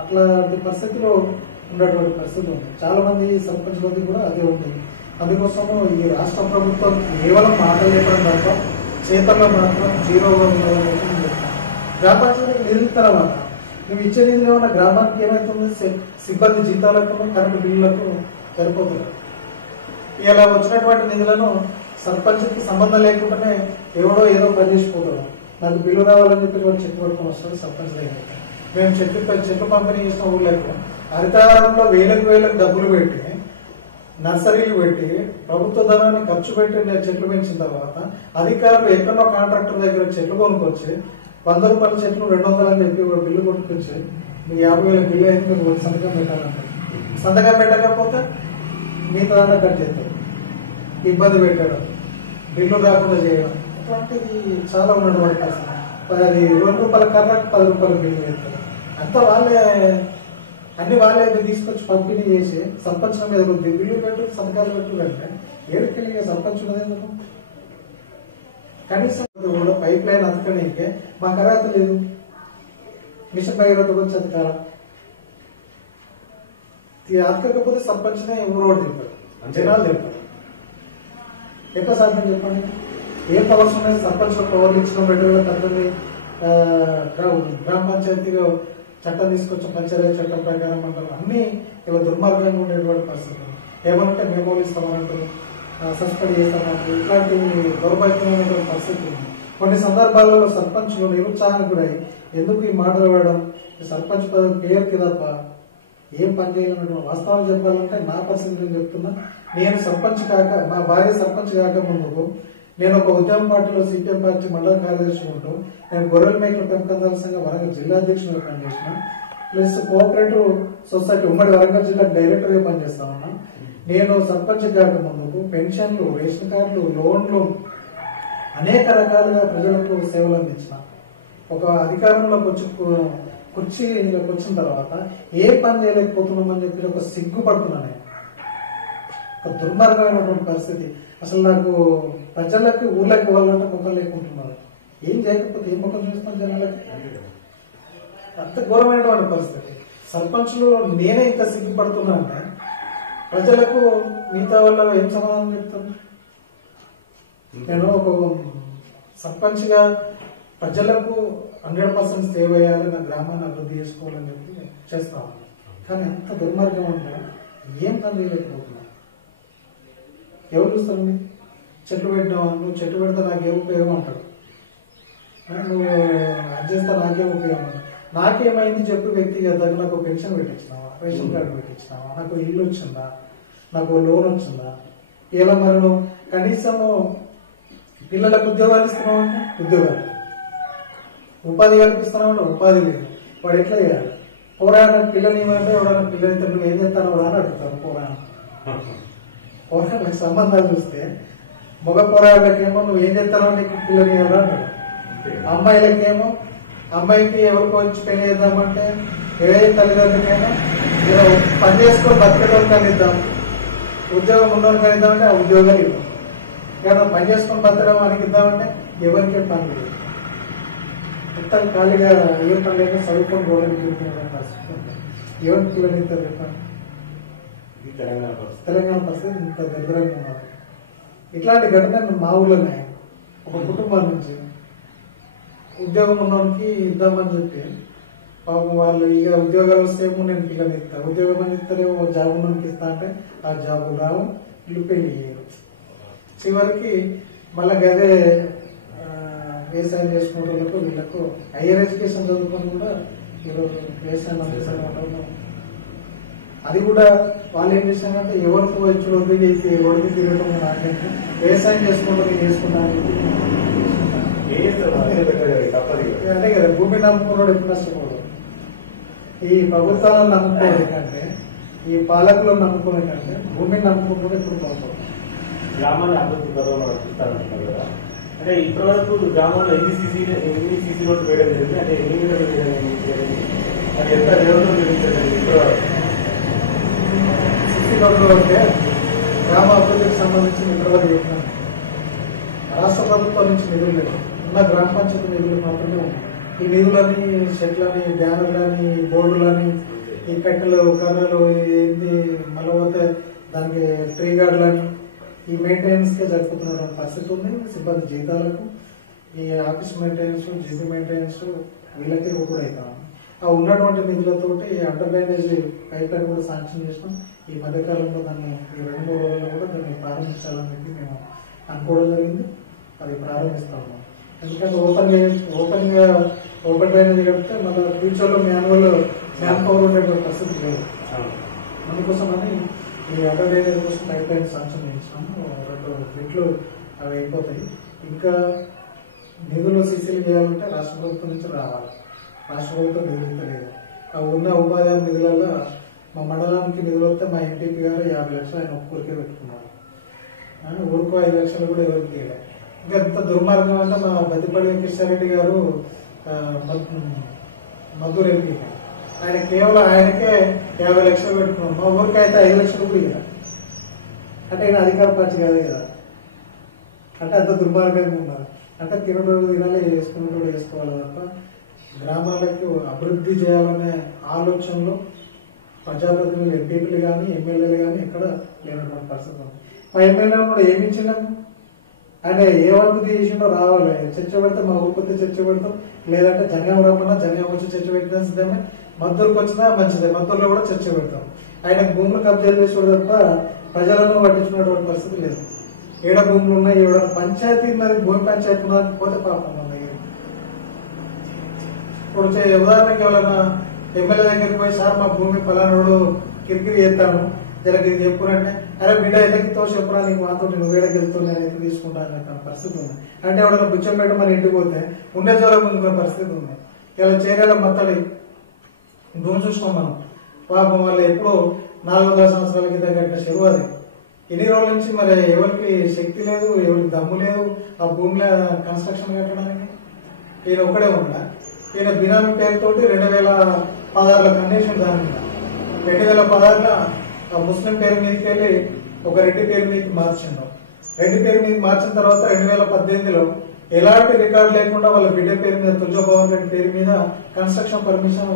అట్లాంటి పరిస్థితిలో ఉన్నటువంటి పరిస్థితి ఉంది. చాలా మంది సర్పంచులది కూడా అదే ఉంది. అందుకోసము ఈ రాష్ట్ర ప్రభుత్వం కేవలం మాటలు చెప్పడం తప్ప చేతల్లో మాత్రం జీరోగా ఉన్నదని గ్రామ పంచాయతీకి నిలుస్తారన్నమాట. నువ్వు ఇచ్చే నిధులు ఏమన్నా గ్రామానికి ఏమైతుంది, సిబ్బంది జీతాలకు కరెంటు బిల్లులకు సరిపోతుంది. ఇలా వచ్చినటువంటి నిధులను సర్పంచ్కి సంబంధం లేకుండానే ఎవడో ఏదో పని చేసిపోతాడు. నాకు బిల్లు రావాలని చెప్పి వాళ్ళు చెట్టు పట్టుకొని వస్తారు సర్పంచ్ దగ్గర. మేము చెట్లు పంపిణీ చేసిన ఊళ్ళకు హరితహారంలో వేలకు డబ్బులు పెట్టి నర్సరీలు పెట్టి ప్రభుత్వ ధనాన్ని ఖర్చు పెట్టి చెట్లు పెంచిన తర్వాత అధికారులు ఎక్కడో కాంట్రాక్టర్ దగ్గర చెట్లు కొనుక్కొచ్చి 100 రూపాయల చెట్లు 200 అని చెప్పి బిల్లు కొట్టుకొచ్చి మీకు 50,000 బిల్లు అయితే మీరు సంతకం పెట్టాలంటారు. సంతకం పెట్టకపోతే మిగతా దాంట్లో కట్ చేస్తారు, ఇబ్బంది పెట్టడం, బిల్లు రాకుండా చేయడం, అట్లాంటివి చాలా ఉన్నటువంటి పరిస్థితి. అది 2 రూపాయల కర్రకు 10 రూపాయల బిల్లు పెడతారు. అంతా అన్ని వాళ్ళే తీసుకొచ్చి పంపిణీ చేసి సర్పంచ్ల మీద బిల్లు పెట్టు, సంతకాలు పెట్టు అంటే ఏడుకెళ్ళి సర్పంచ్ ఉన్నది ఎందుకు? కనీసం కూడా పైప్ లైన్ అతకడానికి మాకు అర్హత లేదు. మిషన్ భగీరథ గురించి అతకాల అతకపోతే సర్పంచ్నే ఊరోడు తింటారు, జనాలు తింటారు. ఎట్లా సాధ్యం చెప్పండి? ఏ పవర్స్ ఉన్నాయి? సర్పంచ్ పవర్లు ఇచ్చిన పెట్టడం తప్పని గ్రామ పంచాయతీలో చట్టం తీసుకొచ్చిన పంచాయతీ చట్టం ప్రకారం అంటారు. అన్ని ఇలా దుర్మార్గంగా ఉండేటువంటి పరిస్థితి. ఏమంటే మెమోలు ఇస్తామనంటారు, సస్పెండ్ చేస్తామంటారు. ఇట్లాంటి దౌర్భాగ్యమైనటువంటి పరిస్థితి ఉంది. కొన్ని సందర్భాలలో సర్పంచ్లు నిరుత్సాహానికి గురై ఎందుకు ఈ మాటలు వేయడం, సర్పంచ్ పదవి పేరుకి తప్ప ఏం పని చేయాలన్నటువంటి వాస్తవాలు చెప్పాలంటే నా పరిస్థితి నేను చెప్తున్నా. నేను సర్పంచ్ కాక, మా భార్య సర్పంచ్ కాక ముందుకు నేను ఒక ఉద్యమ పార్టీలో సిపిఎం పార్టీ మండల కార్యదర్శి ఉంటూ నేను గొర్రెల మేకల పెంపకందారుల సంఘం వరంగల్ జిల్లా అధ్యక్షుడిగా పనిచేసిన, ప్లస్ కోఆపరేటివ్ సొసైటీ ఉమ్మడి వరంగల్ జిల్లా డైరెక్టర్ గా పనిచేస్తా ఉన్నా. నేను సర్పంచ్ కాక ముందుకు పెన్షన్లు, రేషన్ కార్డులు, లోన్లు అనేక రకాలుగా ప్రజలకు సేవలు అందించిన ఒక అధికారంలోకి వచ్చి కుర్చీలోకి వచ్చిన తర్వాత ఏ పని చేయలేకపోతున్నామని చెప్పి ఒక సిగ్గుపడుతున్నాను. ఒక దుర్మార్గమైనటువంటి పరిస్థితి. అసలు నాకు ప్రజలకి ఊర్లోకి పోవాలంటే ముఖం లేకుంటున్నారు. ఏం చేయకపోతే ఏం ముఖం చూస్తాం జనాలకి? అంత ఘోరమైనటువంటి పరిస్థితి. సర్పంచ్లు నేనే ఇంత సిగ్గుపడుతున్నా అంటే ప్రజలకు మిగతా వాళ్ళ ఏం సమాధానం చెప్తాను? నేను ఒక సర్పంచ్ గా ప్రజలకు 100% సేవ చేయాలి, నా గ్రామాన్ని అభివృద్ధి చేసుకోవాలని చెప్పి చేస్తాను. కానీ ఎంత దుర్మార్గం అంటే ఏం పని చేయలేకపోతున్నాం. ఎవరు చూస్తారండి? చెట్లు పెట్టినావా, నువ్వు చెట్టు పెడితే నాకేం ఉపయోగం అంటాడు, నువ్వు అది చేస్తా నాకేం ఉపయోగం అంటాడు. నాకేమైంది చెప్పు వ్యక్తిగతంగా? నాకు పెన్షన్ పెట్టించినావా, రేషన్ కార్డు పెట్టించినావా, నాకు ఇల్లు వచ్చిందా, నాకు లోన్ వచ్చిందా? ఇలా మరి నువ్వు కనీసము పిల్లలకు ఉద్యోగాలు ఇస్తున్నావంటే ఉద్యోగాలు, ఉపాధి కల్పిస్తున్నావంటే ఉపాధి లేదు. వాడు ఎట్లా చేయాలి? పోరాడ పిల్లని ఏమంటే ఎవడన్నా పిల్లలతో నువ్వు ఏం చేస్తానో అని అడుగుతారు. పోరాళ్ళకి సంబంధాలు చూస్తే మగ పోరాళ్ళకేమో నువ్వు ఏం చేస్తానో నీకు పిల్లని అంటాడు. అమ్మాయిలకేమో అమ్మాయికి ఎవరికి వచ్చి పెళ్లి చేద్దామంటే ఏ తల్లిదండ్రులకైనా మీరు పని చేసుకొని బతికేటోళ్ళు కలిద్దాం, ఉద్యోగం ఉన్నోళ్ళు కలిద్దామంటే ఆ ఉద్యోగాలు ఇవ్వం. ఏమన్నా పని చేసుకొని బతకడం అని ఇద్దామంటే ఎవరికే పని లేదు. మొత్తం ఖాళీగా ఏ పని లేక చదువుకొని గోడలు ఎవరి పిల్లలు ఇస్తారు చెప్పండి? తెలంగాణ పరిస్థితి ఇంత దరిద్రంగా ఉన్నారు. ఇట్లాంటి ఘటన మా ఊళ్ళోనే ఒక కుటుంబం నుంచి ఉద్యోగం ఉన్నోనికి ఇద్దామని చెప్పి పాపం వాళ్ళు ఇక ఉద్యోగాలు వస్తేమో నేను పిల్లలు ఇస్తాను, ఉద్యోగం అని ఇస్తారేమో జాబ్ ఉన్నోనికి ఇస్తా అంటే ఆ జాబ్ రావు, ఇల్లు పెళ్లి చేయరు. చివరికి మళ్ళీ గదే వ్యవసాయం చేసుకునే వాళ్ళకు వీళ్ళకు హైయర్ ఎడ్యుకేషన్ చదువుకొని కూడా ఈరోజు వ్యవసాయం అందిస్తాను. అది కూడా వాళ్ళు ఏం చేశారంటే ఎవరితో వచ్చి ఒడికి తిరగటం నాకంటే వ్యవసాయం చేసుకుంటూ నేను చేసుకున్నాను. అంటే కదా భూమి నమ్ముకున్నాడు ఎప్పుడు నష్టపోదు. ఈ ప్రభుత్వాలను నమ్ముకోవడం కంటే ఈ పాలకులను నమ్ముకునే కంటే భూమిని నమ్ముకుంటే ఎప్పుడు బాగుంటుంది. గ్రామాన్ని అభివృద్ధి పదవులు కదా, అంటే ఇప్పటి వరకు గ్రామంలో ఎన్ని సీసీ రోడ్లు వేయడం జరిగింది, అంటే ఎన్ని మీటర్లు అది ఎంత లెవెల్లో నిర్మించండి ఇప్పటి వరకు? సీసీ రోడ్లు అంటే గ్రామ అభివృద్ధికి సంబంధించి ఇప్పటివరకు చెప్పినాను. రాష్ట్ర ప్రభుత్వం నుంచి నిధులు లేవు, ఉన్న గ్రామ పంచాయతీ నిధులు మాత్రమే ఉన్నాయి. ఈ నిధులని షెట్లని బ్యానర్లని బోర్డులని ఈ కట్టెలు కర్రలు ఏంది మళ్ళీ పోతే దానికి ట్రీ గార్డులని ఈ మెయింటెనెన్స్ కే జరుపుతున్న పరిస్థితి ఉంది. సిబ్బంది జీతాలకు ఈ ఆఫీస్ మెయింటెనెన్స్ జీపీ మెయింటెనెన్స్ వీళ్ళకి కూడా అవుతాం. ఆ ఉన్నటువంటి నిధులతోటి అండర్ డ్రైనేజ్ పైప్ లైన్ కూడా శాంక్షన్ చేసినాం. ఈ మధ్యకాలంలో దాన్ని ఈ 2-3 రోజుల్లో కూడా దాన్ని ప్రారంభించాలని చెప్పి మేము అనుకోవడం జరిగింది. అది ప్రారంభిస్తాము. ఎందుకంటే ఓపెన్ డ్రైనేజ్ కడితే మళ్ళీ ఫ్యూచర్ లో మ్యాన్ పవర్ ఉండేటువంటి పరిస్థితి లేదు. అందుకోసమని ఈ అండర్ డ్రైనేజ్ కోసం పైప్ లైన్ శాంక్షన్ చేయించినాము. 2 ఫీట్లు అవి అయిపోతాయి. ఇంకా నిధులు సీసీలు చేయాలంటే రాష్ట్ర ప్రభుత్వం నుంచి రావాలి. రాష్ట్ర ప్రభుత్వం నిధులు లేదు. ఆ ఉన్న ఉపాధి హామీ నిధులలో మా మండలానికి నిధులు వస్తే మా ఎంపీపీ గారు 50 లక్షలు ఆయన ఒక్కరికే పెట్టుకున్నారు. ఊరుకో 5 లక్షలు కూడా ఎవరికి లేదు. ఇంకా ఎంత దుర్మార్గం అంటే మా బతిపల్లి కృష్ణారెడ్డి గారు మధుర్ ఎంపీ, ఆయన కేవలం ఆయనకే 50 లక్షలు పెట్టుకున్నాం. మా ఊరికి అయితే 5 లక్షలు కూడా ఇవ్వాలి. అంటే ఈయన అధికార పార్టీ కాదే కదా. అంటే అంత దుర్మార్గంగా ఉన్నారు. అంటే తినడం తినాలి, వేసుకున్నట్టు వేసుకోవాలి తప్ప గ్రామాలకు అభివృద్ధి చేయాలనే ఆలోచనలో ప్రజాప్రతినిధులు ఎంపీలు కానీ ఎమ్మెల్యేలు కానీ ఎక్కడ లేనటువంటి పరిస్థితి ఉంది. మా ఎమ్మెల్యేలు కూడా ఏమి ఇచ్చినాము, ఆయన ఏ అభివృద్ధి చేసిండో రావాలి. చర్చ పెడితే మా ఊరికి చర్చ పెడతాం, లేదంటే జంగం రమ్మన్నా జంగం వచ్చి చర్చ పెట్టిన సిద్ధమే. మద్దూరుకు వచ్చినా మంచిదే, మద్దూరులో కూడా చర్చ పెడతాం. ఆయన భూములు కబ్జాలు చేసేవాడు తప్ప ప్రజలను పట్టించుకున్నటువంటి పరిస్థితి లేదు. ఏడ భూములు ఉన్నాయి, ఏడ పంచాయతీ మరి భూమి పంచాయతీ ఉన్నదానికి పోతే పాపం ఉన్నాయి. ఇప్పుడు ఉదాహరణకి ఎవరైనా ఎమ్మెల్యే దగ్గరికి పోయి సార్ మా భూమి ఫలానోడు కిరికిరి చేస్తాను జరగ ఇది చెప్పునంటే అరే బిడ్డ ఎదగితో చెప్పురా నీకు మాతో నువ్వు వేడకి వెళ్తావు నేను ఎంత తీసుకుంటాను అనే పరిస్థితి ఉంది. అంటే ఎవడన్నా బుచ్చం పెట్ట మన ఇంటికి పోతే ఉండే జ్వరం ఇంకో పరిస్థితి ఉంది. ఇలా చర్యల మత్తడి భూమి చూసినాం మనం. పాపం వాళ్ళు ఎప్పుడో 400 సంవత్సరాల కింద కట్టిన చెరువు అది. ఎన్ని రోజుల నుంచి మరి ఎవరికి శక్తి లేదు, ఎవరికి దమ్ము లేదు ఆ భూమిలో కన్స్ట్రక్షన్ కట్టడానికి. ఈయన ఒక్కడే ఉంటా. ఈయన బినామీ పేరుతోటి 2016లో కండిషన్ దాని మీద 2016లో ముస్లిం పేరు మీదకి వెళ్ళి ఒక రెడ్డి పేరు మీదకి మార్చిండు. రెడ్డి పేరు మీద మార్చిన తర్వాత 2018లో ఎలాంటి రికార్డు లేకుండా వాళ్ళ బిడ్డ పేరు మీద తులజాభవన్ రెడ్డి పేరు మీద కన్స్ట్రక్షన్ పర్మిషన్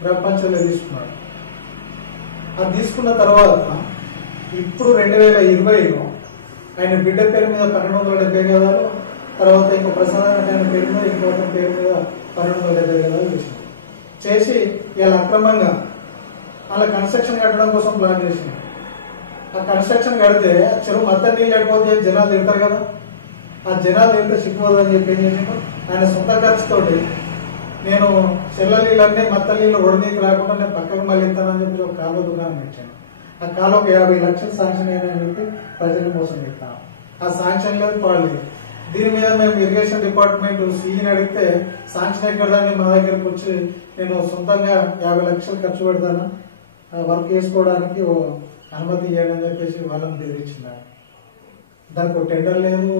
గ్రామ పంచాయతీలో తీసుకున్నాడు. అది తీసుకున్న తర్వాత ఇప్పుడు 2020లో ఆయన బిడ్డ పేరు మీద 1270 గదాలు, తర్వాత ఇంకో ప్రసాద్ ఆయన పేరు మీద ఇంకొక పేరు మీద 1270 గదాలు చేసినాడు. చేసి ఇలా అక్రమంగా అలా కన్స్ట్రక్షన్ కట్టడం కోసం ప్లాన్ చేసింది. ఆ కన్స్ట్రక్షన్ కడితే చెరువు మొత్తం నీళ్ళు ఎడిపోతే జనాలు తిడతారు కదా, ఆ జనాలు తింటే సిగ్గుపోదు అని చెప్పి ఏం చేసిండు, ఆయన సొంత ఖర్చుతోటి నేను చెల్ల నీళ్ళన్నీ మత్త నీళ్ళు ఒడనీకి రాకుండా నేను పక్కకు మళ్ళీ ఇస్తానని చెప్పి ఒక కాలువ దుకాణం పెట్టాను. ఆ కాలువ 50 లక్షలు శాంక్షన్ అయిందని చెప్పి ప్రజల కోసం పెట్టాను. ఆ శాంక్షన్ లేదు పాడలేదు. దీని మీద మేము ఇరిగేషన్ డిపార్ట్మెంట్ సీని అడిగితే శాంక్షన్ ఎక్కడదాన్ని మా దగ్గరకు వచ్చి నేను సొంతంగా 50 లక్షలు ఖర్చు పెడతాను వర్క్ చేసుకోవడానికి అనుమతి ఇవ్వాలని చెప్పేసి వాళ్ళని బెదిరించినారు. దానికి ఒక టెండర్ లేదు,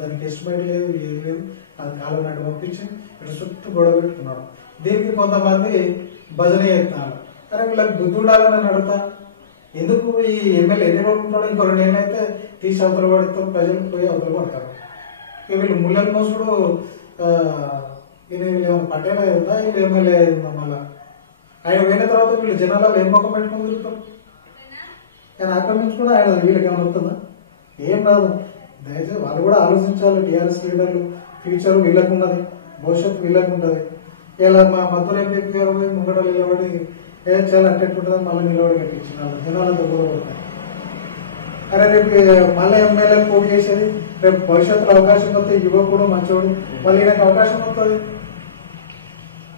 దానికి ఎస్టిమేట్ లేదు, ఏది లేదు. అది కాలం నాటి పంపించి ఇక్కడ చుట్టూ గొడవ పెట్టుకున్నాడు. దీనికి కొంతమంది భజన చేస్తున్నారు. అరే వీళ్ళకి బుద్ధి ఉండాలని అడుగుతా, ఎందుకు ఈ ఎమ్మెల్యే ఎన్ని రోజులు ఉంటాడు, ఇంకో 2 ఏళ్ళు అయితే తీసి అవతల పడితో ప్రజలకు పోయి అవతల పడతారు. ఇక వీళ్ళు ముళ్ళ మోసుడు వీళ్ళు పట్టేలా ఉందా, వీళ్ళు ఎమ్మెల్యే ఉందా, మళ్ళా ఆయన పోయిన తర్వాత వీళ్ళు జనాలలో ఏం మొక్క పెట్టుకుని తిరుగుతారు. ఆయన ఆక్రమించుకుంటే ఆయన వీళ్ళకి ఏమైనా వస్తుందా, ఏం రాదు. దయచేసి వాళ్ళు కూడా ఆలోచించాలి. టీఆర్ఎస్ లీడర్లు ఫ్యూచర్ వీళ్ళకు ఉన్నది, భవిష్యత్తు వీళ్ళకు ఉంటుంది. ఇలా మా మధుర ఎంపీ గారు పోయి ముంగడ నిలబడి ఏం చేయాలి అట్టేట్టుంటుందని మళ్ళీ నిలబడి కట్టించినారు. జనాలంతా గొడవపడతాయి. అరే రేపు మళ్ళీ ఎమ్మెల్యే పోటీ చేసేది, రేపు భవిష్యత్తులో అవకాశం వస్తే యువకుడు మంచోడు మళ్ళీ నాకు అవకాశం వస్తుంది.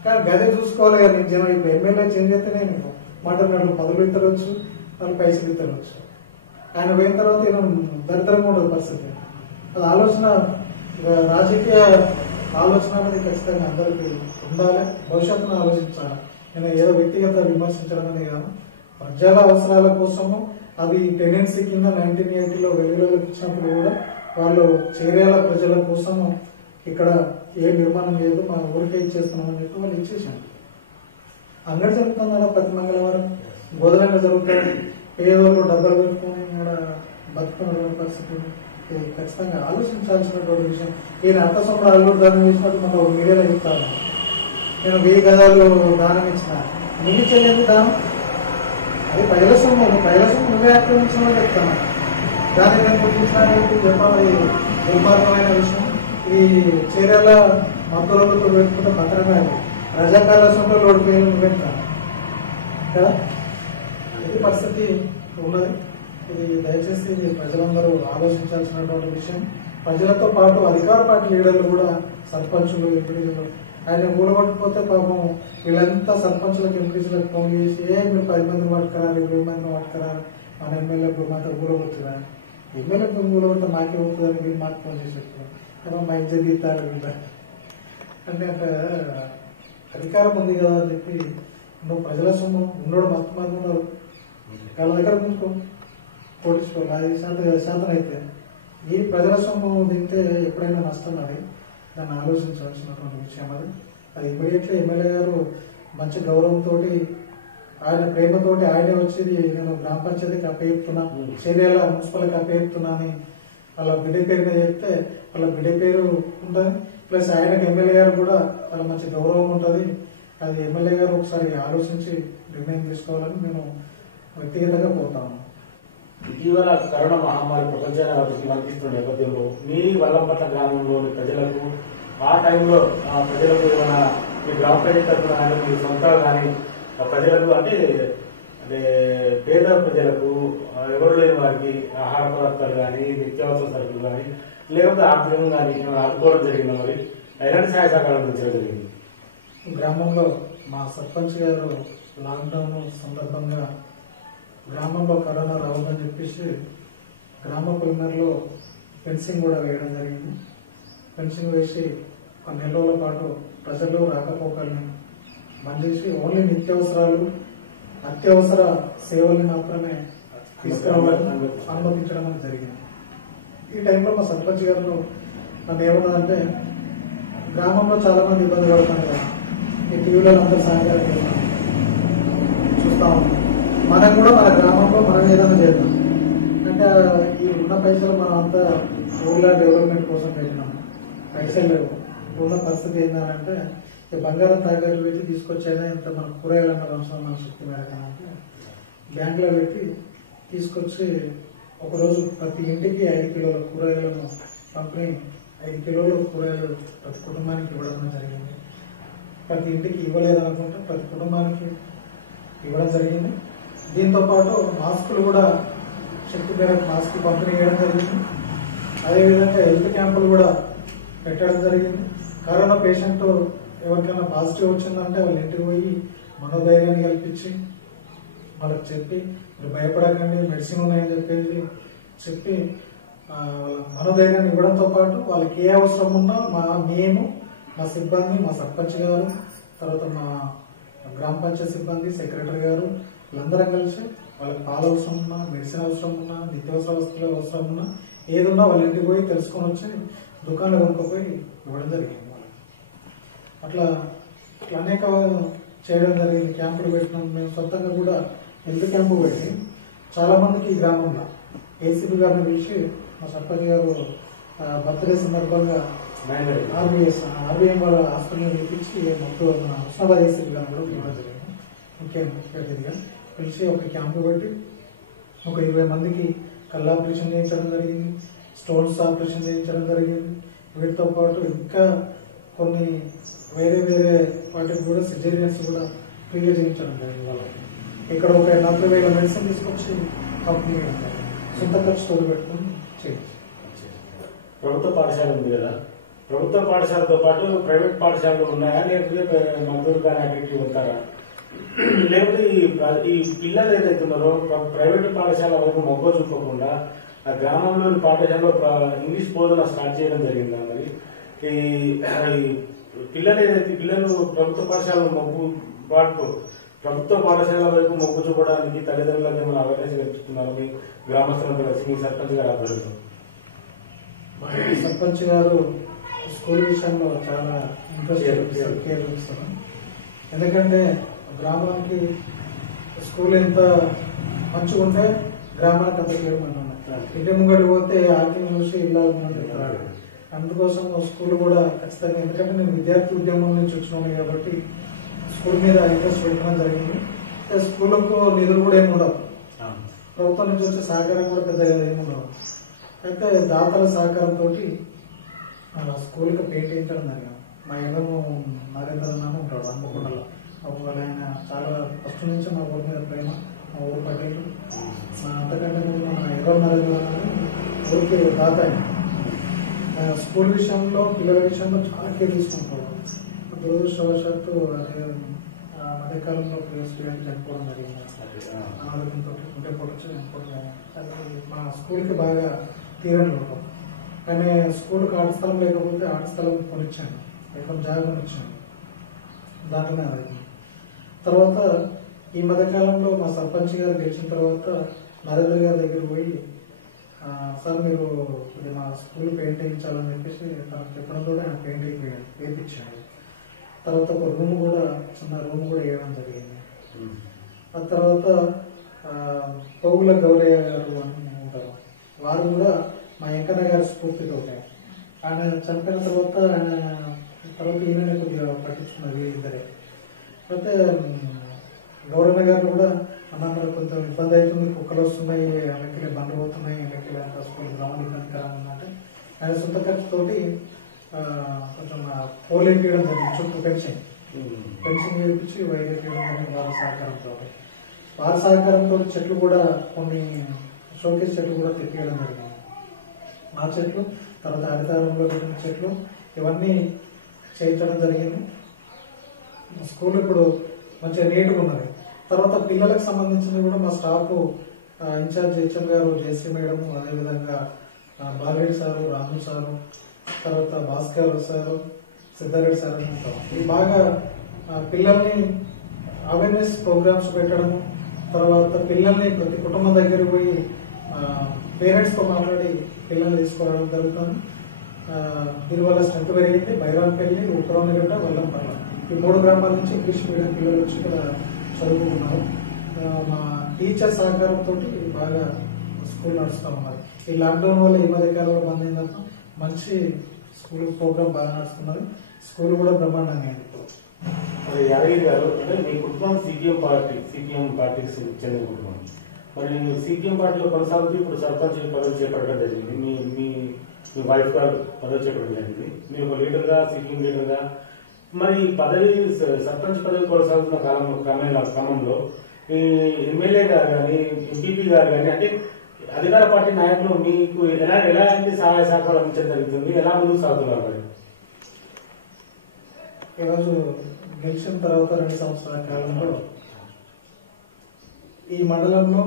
కానీ గదే చూసుకోవాలి కదా నీకు జనం. ఇప్పుడు ఎమ్మెల్యే చేంజ్ అయితేనే నీకు మాట్లాడినట్లు పదవులు ఇద్దరవచ్చు, వాళ్ళు పైసలు ఇద్దరవచ్చు. ఆయన పోయిన తర్వాత ఈయన దరిద్రంగా ఉండదు పరిస్థితి. అది ఆలోచన, రాజకీయ ఆలోచన అనేది ఖచ్చితంగా అందరికీ ఉండాలి. భవిష్యత్తును ఆలోచించాలి. నేను ఏదో వ్యక్తిగత విమర్శించడం అనేది కాదు, ప్రజల అవసరాల కోసము. అది టెనెన్సీ కింద 1980లో వెలుగులోకి ఇచ్చినప్పుడు కూడా వాళ్ళు చేరేల ప్రజల కోసము ఇక్కడ ఏ నిర్మాణం లేదు, మా ఊరికే ఇచ్చేస్తున్నామని చెప్పి వాళ్ళు ఇచ్చేసాను. అంగడి జరుగుతుంది ప్రతి మంగళవారం, గోదలంగా జరుగుతుంది. పేదోళ్ళు డబ్బులు పెట్టుకుని బతుకున్న పరిస్థితి. ఇది ఖచ్చితంగా ఆలోచించాల్సినటువంటి విషయం. ఈయన అర్థ సంబరాలు అల్లుడు దానం చేసినట్టు మన మీడియాలో చెప్తాను. నేను 1000 గజాలు దానం ఇచ్చిన, నువ్వు చెల్లింది దానం, అది ప్రజల సొమ్ము, ప్రజల సొమ్ము నువ్వే ఆక్రమించమని చెప్తాను. దాన్ని నేను గుర్తించడానికి చెప్పాలి. దుర్మార్గమైన విషయం. ఈ చర్యల మద్దతులతో పెట్టుకుంటే భద్రమే. ప్రజాకాల సొమ్ములో ఓడిపోయిన నువ్వు పెడతాను కదా, ఇది పరిస్థితి ఉన్నది. ఇది దయచేసి ఇది ప్రజలందరూ ఆలోచించాల్సినటువంటి విషయం. ప్రజలతో పాటు అధికార పార్టీ లీడర్లు కూడా, సర్పంచులు, ఎంపీలు, ఆయన ఊడగొట్టకపోతే పాపం వీళ్ళంతా సర్పంచులకు ఎంపీలకు ఫోన్ చేసి మీరు 10 మందిని పట్టుకురాలి, 20 మందిని పట్టుకురాలి, మన ఎమ్మెల్యేకు మాత్రం ఊడగొట్టురా, ఎమ్మెల్యేకు ఊడగొట్ట మాకే అవుతుందని వీళ్ళు మాకు ఫోన్ చేసి చెప్తారు. మా ఇజ్జత్ తీస్తారు వీళ్ళ అంటే అధికారం ఉంది కదా అని చెప్పి నువ్వు ప్రజల సొమ్ము ఉన్నోడు మస్తు మంది ఉన్నారు వాళ్ళ దగ్గర ఉంచుకో, కోటించుకోవాలి. 5% అయితే ఈ ప్రజల సొమ్ము తింటే ఎప్పుడైనా నష్టం. అది దాన్ని ఆలోచించాల్సినటువంటి విషయం. అది ఇమీడియట్లీ ఎమ్మెల్యే గారు మంచి గౌరవంతో, ఆయన ప్రేమతోటి ఆయనే వచ్చి నేను గ్రామ పంచాయతీకి అప్పచెప్తున్నా, చర్యల మున్సిపల్కి అప్పచెప్తున్నా అని వాళ్ళ బిడ్డ పేరు మీద చెప్తే వాళ్ళ బిడ్డ పేరు ఉంటుంది. ప్లస్ ఆయనకు ఎమ్మెల్యే గారు కూడా వాళ్ళ మంచి గౌరవం ఉంటుంది. అది ఎమ్మెల్యే గారు ఒకసారి ఆలోచించి నిర్ణయం తీసుకోవాలని మేము వ్యక్తిగతంగా పోతాము. ఇటీవల కరోనా మహమ్మారి ప్రపంచాన్ని వర్తిస్తున్న నేపథ్యంలో మీ వల్లంపట్ల గ్రామంలోని ప్రజలకు ఆ టైంలో ప్రజలకు ఏమైనా మీ గ్రామ పంచాయతీ తరఫున కానీ మీ సొంతగా కానీ ప్రజలకు అంటే అంటే పేద ప్రజలకు ఎవరు లేని వారికి ఆహార పదార్థాలు కానీ, నిత్యావసర సరుకులు కానీ, లేకపోతే ఆర్థికంగా కానీ ఆదుకోవడం జరిగింది. మరి ఎలాంటి సహాయ సహకారం అందించడం జరిగింది? గ్రామంలో మా సర్పంచ్ గారు లాక్డౌన్ సందర్భంగా గ్రామంలో కరోనా రావద్దని చెప్పేసి గ్రామ పొలిమేరలో ఫెన్సింగ్ కూడా వేయడం జరిగింది. ఫెన్సింగ్ వేసి 1 నెల రోజుల పాటు ప్రజలు రాకపోకల్ని బంద్ చేసి ఓన్లీ నిత్యావసరాలు, అత్యవసర సేవల్ని మాత్రమే తీసుకురావాలని అనుమతించడం అనేది జరిగింది. ఈ టైంలో మా సర్పంచ్ గారు నన్ను ఏమన్నదంటే, గ్రామంలో చాలా మంది ఇబ్బంది పడుతున్నారు కదా, ఈ టీవీలో అందరూ సహకారం చూస్తా ఉన్నాం, మనం కూడా మన గ్రామంలో మనం ఏదైనా చేద్దాం అంటే ఈ ఉన్న పైసలు మనం అంతా ఊళ్ళో డెవలప్మెంట్ కోసం పెట్టినాం, పైసలు లేవు. ఉన్న పరిస్థితి ఏంటంటే బంగారం తాకట్టు పెట్టి తీసుకొచ్చేదా ఇంత మన కూరగాయలు అన్న అవసరం మన శక్తి మేరకు అంటే బ్యాంకులో పెట్టి తీసుకొచ్చి ఒకరోజు ప్రతి ఇంటికి 5 కిలోల కూరగాయలను పంపిణీ, 5 కిలోల కూరగాయలు ప్రతి కుటుంబానికి ఇవ్వడం జరిగింది. ప్రతి ఇంటికి ఇవ్వలేదనుకుంటే ప్రతి కుటుంబానికి ఇవ్వడం జరిగింది. దీంతో పాటు మాస్కులు కూడా శక్తి మేరకు మాస్కులు పంపిణీ చేయడం జరిగింది. అదేవిధంగా హెల్త్ క్యాంపులు కూడా పెట్టడం జరిగింది. కరోనా పేషెంట్ ఎవరికైనా పాజిటివ్ వచ్చిందంటే వాళ్ళ ఇంటికి పోయి మనోధైర్యాన్ని కల్పించి వాళ్ళకి చెప్పి మీరు భయపడకండి, మెడిసిన్ ఉన్నాయని చెప్పి మనోధైర్యాన్ని ఇవ్వడంతో పాటు వాళ్ళకి ఏ అవసరం ఉన్నా మేము మా సిబ్బంది, మా సర్పంచ్ గారు, తర్వాత మా గ్రామ పంచాయతీ సిబ్బంది, సెక్రటరీ గారు వీళ్ళందరం కలిసి వాళ్ళకి పాలు అవసరం ఉన్నా, మెడిసిన్ అవసరం ఉన్నా, నిత్యావసర వస్తువులు అవసరం ఉన్నా ఏదున్నా వాళ్ళ ఇంటికి పోయి తెలుసుకొని వచ్చి దుకాణంలో కొనుక్కపోయి ఇవ్వడం జరిగింది. అట్లా అనేక చేయడం జరిగింది. క్యాంపులు పెట్టినాం. మేము సొంతంగా కూడా హెల్త్ క్యాంపు పెట్టి చాలా మందికి ఈ గ్రామంలో ఏసీపీ గారిని పిలిచి మా సర్పంచ్ గారు బర్త్డే సందర్భంగా ఆర్బీఎం వాళ్ళ హాస్పిటల్ పిలిపించి మొత్తం హుస్నాబాద్ ఏసీపీ గారిని కూడా పిలవడం జరిగింది. ముఖ్య అతిథిగా పిలిచి ఒక క్యాంపు పెట్టి ఒక 20 మందికి కళ్ళ ఆపరేషన్ చేయించడం జరిగింది, స్టోన్స్ ఆపరేషన్ చేయించడం జరిగింది. వీటితో పాటు ఇంకా కొన్ని వేరే వాటికి కూడా సిజేరియన్స్ కూడా ఫ్రీగా చేయించడం జరిగింది. వాళ్ళకి ఇక్కడ ఒక 40,000 మెడిసిన్ తీసుకొచ్చి కంపెనీ సొంత ఖర్చుతో పెట్టుకుని చేయించారు. ప్రభుత్వ పాఠశాల ఉంది కదా, ప్రభుత్వ పాఠశాలతో పాటు ప్రైవేట్ పాఠశాలలు ఉన్నాయా, లేకపోతే మందులు కానీ అన్నింటికి ఉంటారా? లేకపోతే ఈ పిల్లలు ఏదైతే ఉన్నారో ప్రైవేట్ పాఠశాల వరకు మొగ్గు చూపకుండా ఆ గ్రామంలోని పాఠశాలలో ఇంగ్లీష్ బోధన స్టార్ట్ చేయడం జరిగిందా? మరి ఈ పిల్లలు ప్రభుత్వ పాఠశాల ప్రభుత్వ పాఠశాల వైపు మొగ్గు చూపడానికి తల్లిదండ్రులకు ఏమైనా అవేర్నెస్ కల్పిస్తున్నారు మీ గ్రామస్తులంతా కలిసి మీ సర్పంచ్ గారు ఆధ్వర్యంలో? సర్పంచ్ గారు స్కూల్ విషయంలో చాలా ఇంట్రెస్ట్ కేర్ చూపిస్తారు. ఎందుకంటే గ్రామానికి స్కూల్ ఎంత మంచిగా ఉంటే గ్రామానికి అంత కేర్ మనం ఇంటి ముంగడి పోతే ఆర్కింగ్ చూసి ఇలా చెప్తారు. అందుకోసం స్కూల్ కూడా ఖచ్చితంగా, ఎందుకంటే నేను విద్యార్థి ఉద్యమం నుంచి వచ్చినాను కాబట్టి స్కూల్ మీద ఇంట్రెస్ట్ పెట్టడం జరిగింది. స్కూళ్ళకు నిధులు కూడా ఏమి ఉండవు, ప్రభుత్వం నుంచి వచ్చే సహకారం కూడా పెద్దగా ఏమి ఉండవు. అయితే దాతల సహకారంతో స్కూల్కి పెయింట్ వేయించడం జరిగింది. మా ఎన్నో నరేంద్ర నాన్న ఉంటాడు హన్మకొండలో. ఆయన చాలా ఫస్ట్ నుంచి మా ఊరి మీద ప్రేమ, మా ఊరు పటేలు. అంతకంటే ముందు మన ఎర్ర నరేంద్ర ఊరికి దాత. స్కూల్ విషయంలో, పిల్లల విషయంలో చాలా కేర్ తీసుకుంటాడు. దురదృష్టవశాత్తు అదే మధ్యకాలంలో స్టూడెంట్ చనిపోవడం జరిగింది. అనారోగ్యంతో ఉంటే పొట్టొచ్చి చనిపోవడం. మా స్కూల్కి బాగా తీరని ఉంటాం. కానీ స్కూల్కి ఆట స్థలం లేకపోతే ఆట స్థలం కొనిచ్చాను, ఎక్కడ జాగా కొనిచ్చాను, దాంట్లోనే అది. తర్వాత ఈ మధ్యకాలంలో మా సర్పంచ్ గారు గెలిచిన తర్వాత నరేంద్ర గారి దగ్గర పోయి సార్ మీరు ఇది మా స్కూల్ పెయింట్ వేయించాలని చెప్పేసి తనకు చెప్పడం కూడా ఆయన పెయింట్ వేయించాడు. తర్వాత ఒక రూమ్ కూడా, చిన్న రూమ్ కూడా వేయడం జరిగింది. ఆ తర్వాత పోగుల గౌరయ్య గారు అని ఉంటారు, వారు కూడా మా వెంకన్న గారి స్ఫూర్తితో ఆయన చనిపోయిన తర్వాత ఈయననే కొద్దిగా పట్టించుకున్నది ఇద్దరే. అయితే గౌరన్న గారు కూడా అన్న కొంచెం ఇబ్బంది అవుతుంది, కుక్కలు వస్తున్నాయి, వెనక్కి బండ్లు పోతున్నాయి, వెనక్కి స్కూల్ గ్రౌండ్ ఇబ్బందికరంగా ఉందంటే ఆయన సొంత ఖర్చుతోటి కొంచెం పోలేం చేయడం జరిగింది. చుట్టూ పెన్షన్ చేయించి వైద్యం చేయడం జరిగింది వారి సహకారంతో చెట్లు కూడా కొన్ని షోకేస్ చెట్లు కూడా తెప్పియడం జరిగింది. మా చెట్లు, తర్వాత హరితారంలో పెట్టిన చెట్లు, ఇవన్నీ చేయించడం జరిగింది. స్కూల్ ఇప్పుడు మంచిగా నీట్గా ఉన్నది. తర్వాత పిల్లలకు సంబంధించినవి కూడా మా స్టాఫ్ ఇన్ఛార్జ్ హెచ్ఎం గారు, జయశ్రీ మేడం, అదేవిధంగా బాలరెడ్డి సారు, రాము సారు, తర్వాత భాస్కర్ సారు, సిద్ధారెడ్డి సార్ ఉంటాం. ఇది బాగా పిల్లల్ని అవేర్నెస్ ప్రోగ్రామ్స్ పెట్టడము, తర్వాత పిల్లల్ని ప్రతి కుటుంబం దగ్గర పోయి పేరెంట్స్తో మాట్లాడి పిల్లల్ని తీసుకోవడం జరుగుతుంది. దీనివల్ల స్ట్రెంత్ పెరిగింది. బైరాన్పల్లి, ఉత్తరానిగడ్డ, వల్లంపల్లి ఈ 3 గ్రామాల నుంచి ఇంగ్లీష్ మీడియం పిల్లలు వచ్చి ఇక్కడ చదువుకుంటున్నారు. మా టీచర్ సహకారంతో బాగా స్కూల్ నడుస్తూ ఉన్నారు. ఈ లాక్డౌన్ వల్ల ఈ మధ్య కాలంలో బంద్ అయిందంతా మంచి స్కూల్ ప్రోగ్రామ్ బాగా నడుస్తున్నది. స్కూల్ కూడా బ్రహ్మాండంగా అయింది. యాదగిరి గారు, అంటే మీ కుటుంబం సిపిఎం పార్టీకి చెందిన కుటుంబం. మరి సిపిఎం పార్టీలో కొనసాగుతూ ఇప్పుడు సర్పంచ్ పదవి చేపట్టడం జరిగింది. మీ వైఫ్ గారు పదవి చేపట్టడం జరిగింది. మీరు ఒక లీడర్గా, సిపిఎం లీడర్గా మరి పదవి సర్పంచ్ పదవి కొనసాగుతున్న క్రమంలో ఈ ఎమ్మెల్యే గారు కానీ ఎంపీపీ గారు కానీ అంటే అధికార పార్టీ నాయకులు మీకు ఎలాంటి సహాయ సహకారం అందించడం జరుగుతుంది, ఎలా ముందుకు సాగుతున్నారు మరి? ఈరోజు గెలిచిన తర్వాత 2 సంవత్సరాల కాలంలో ఈ మండలంలో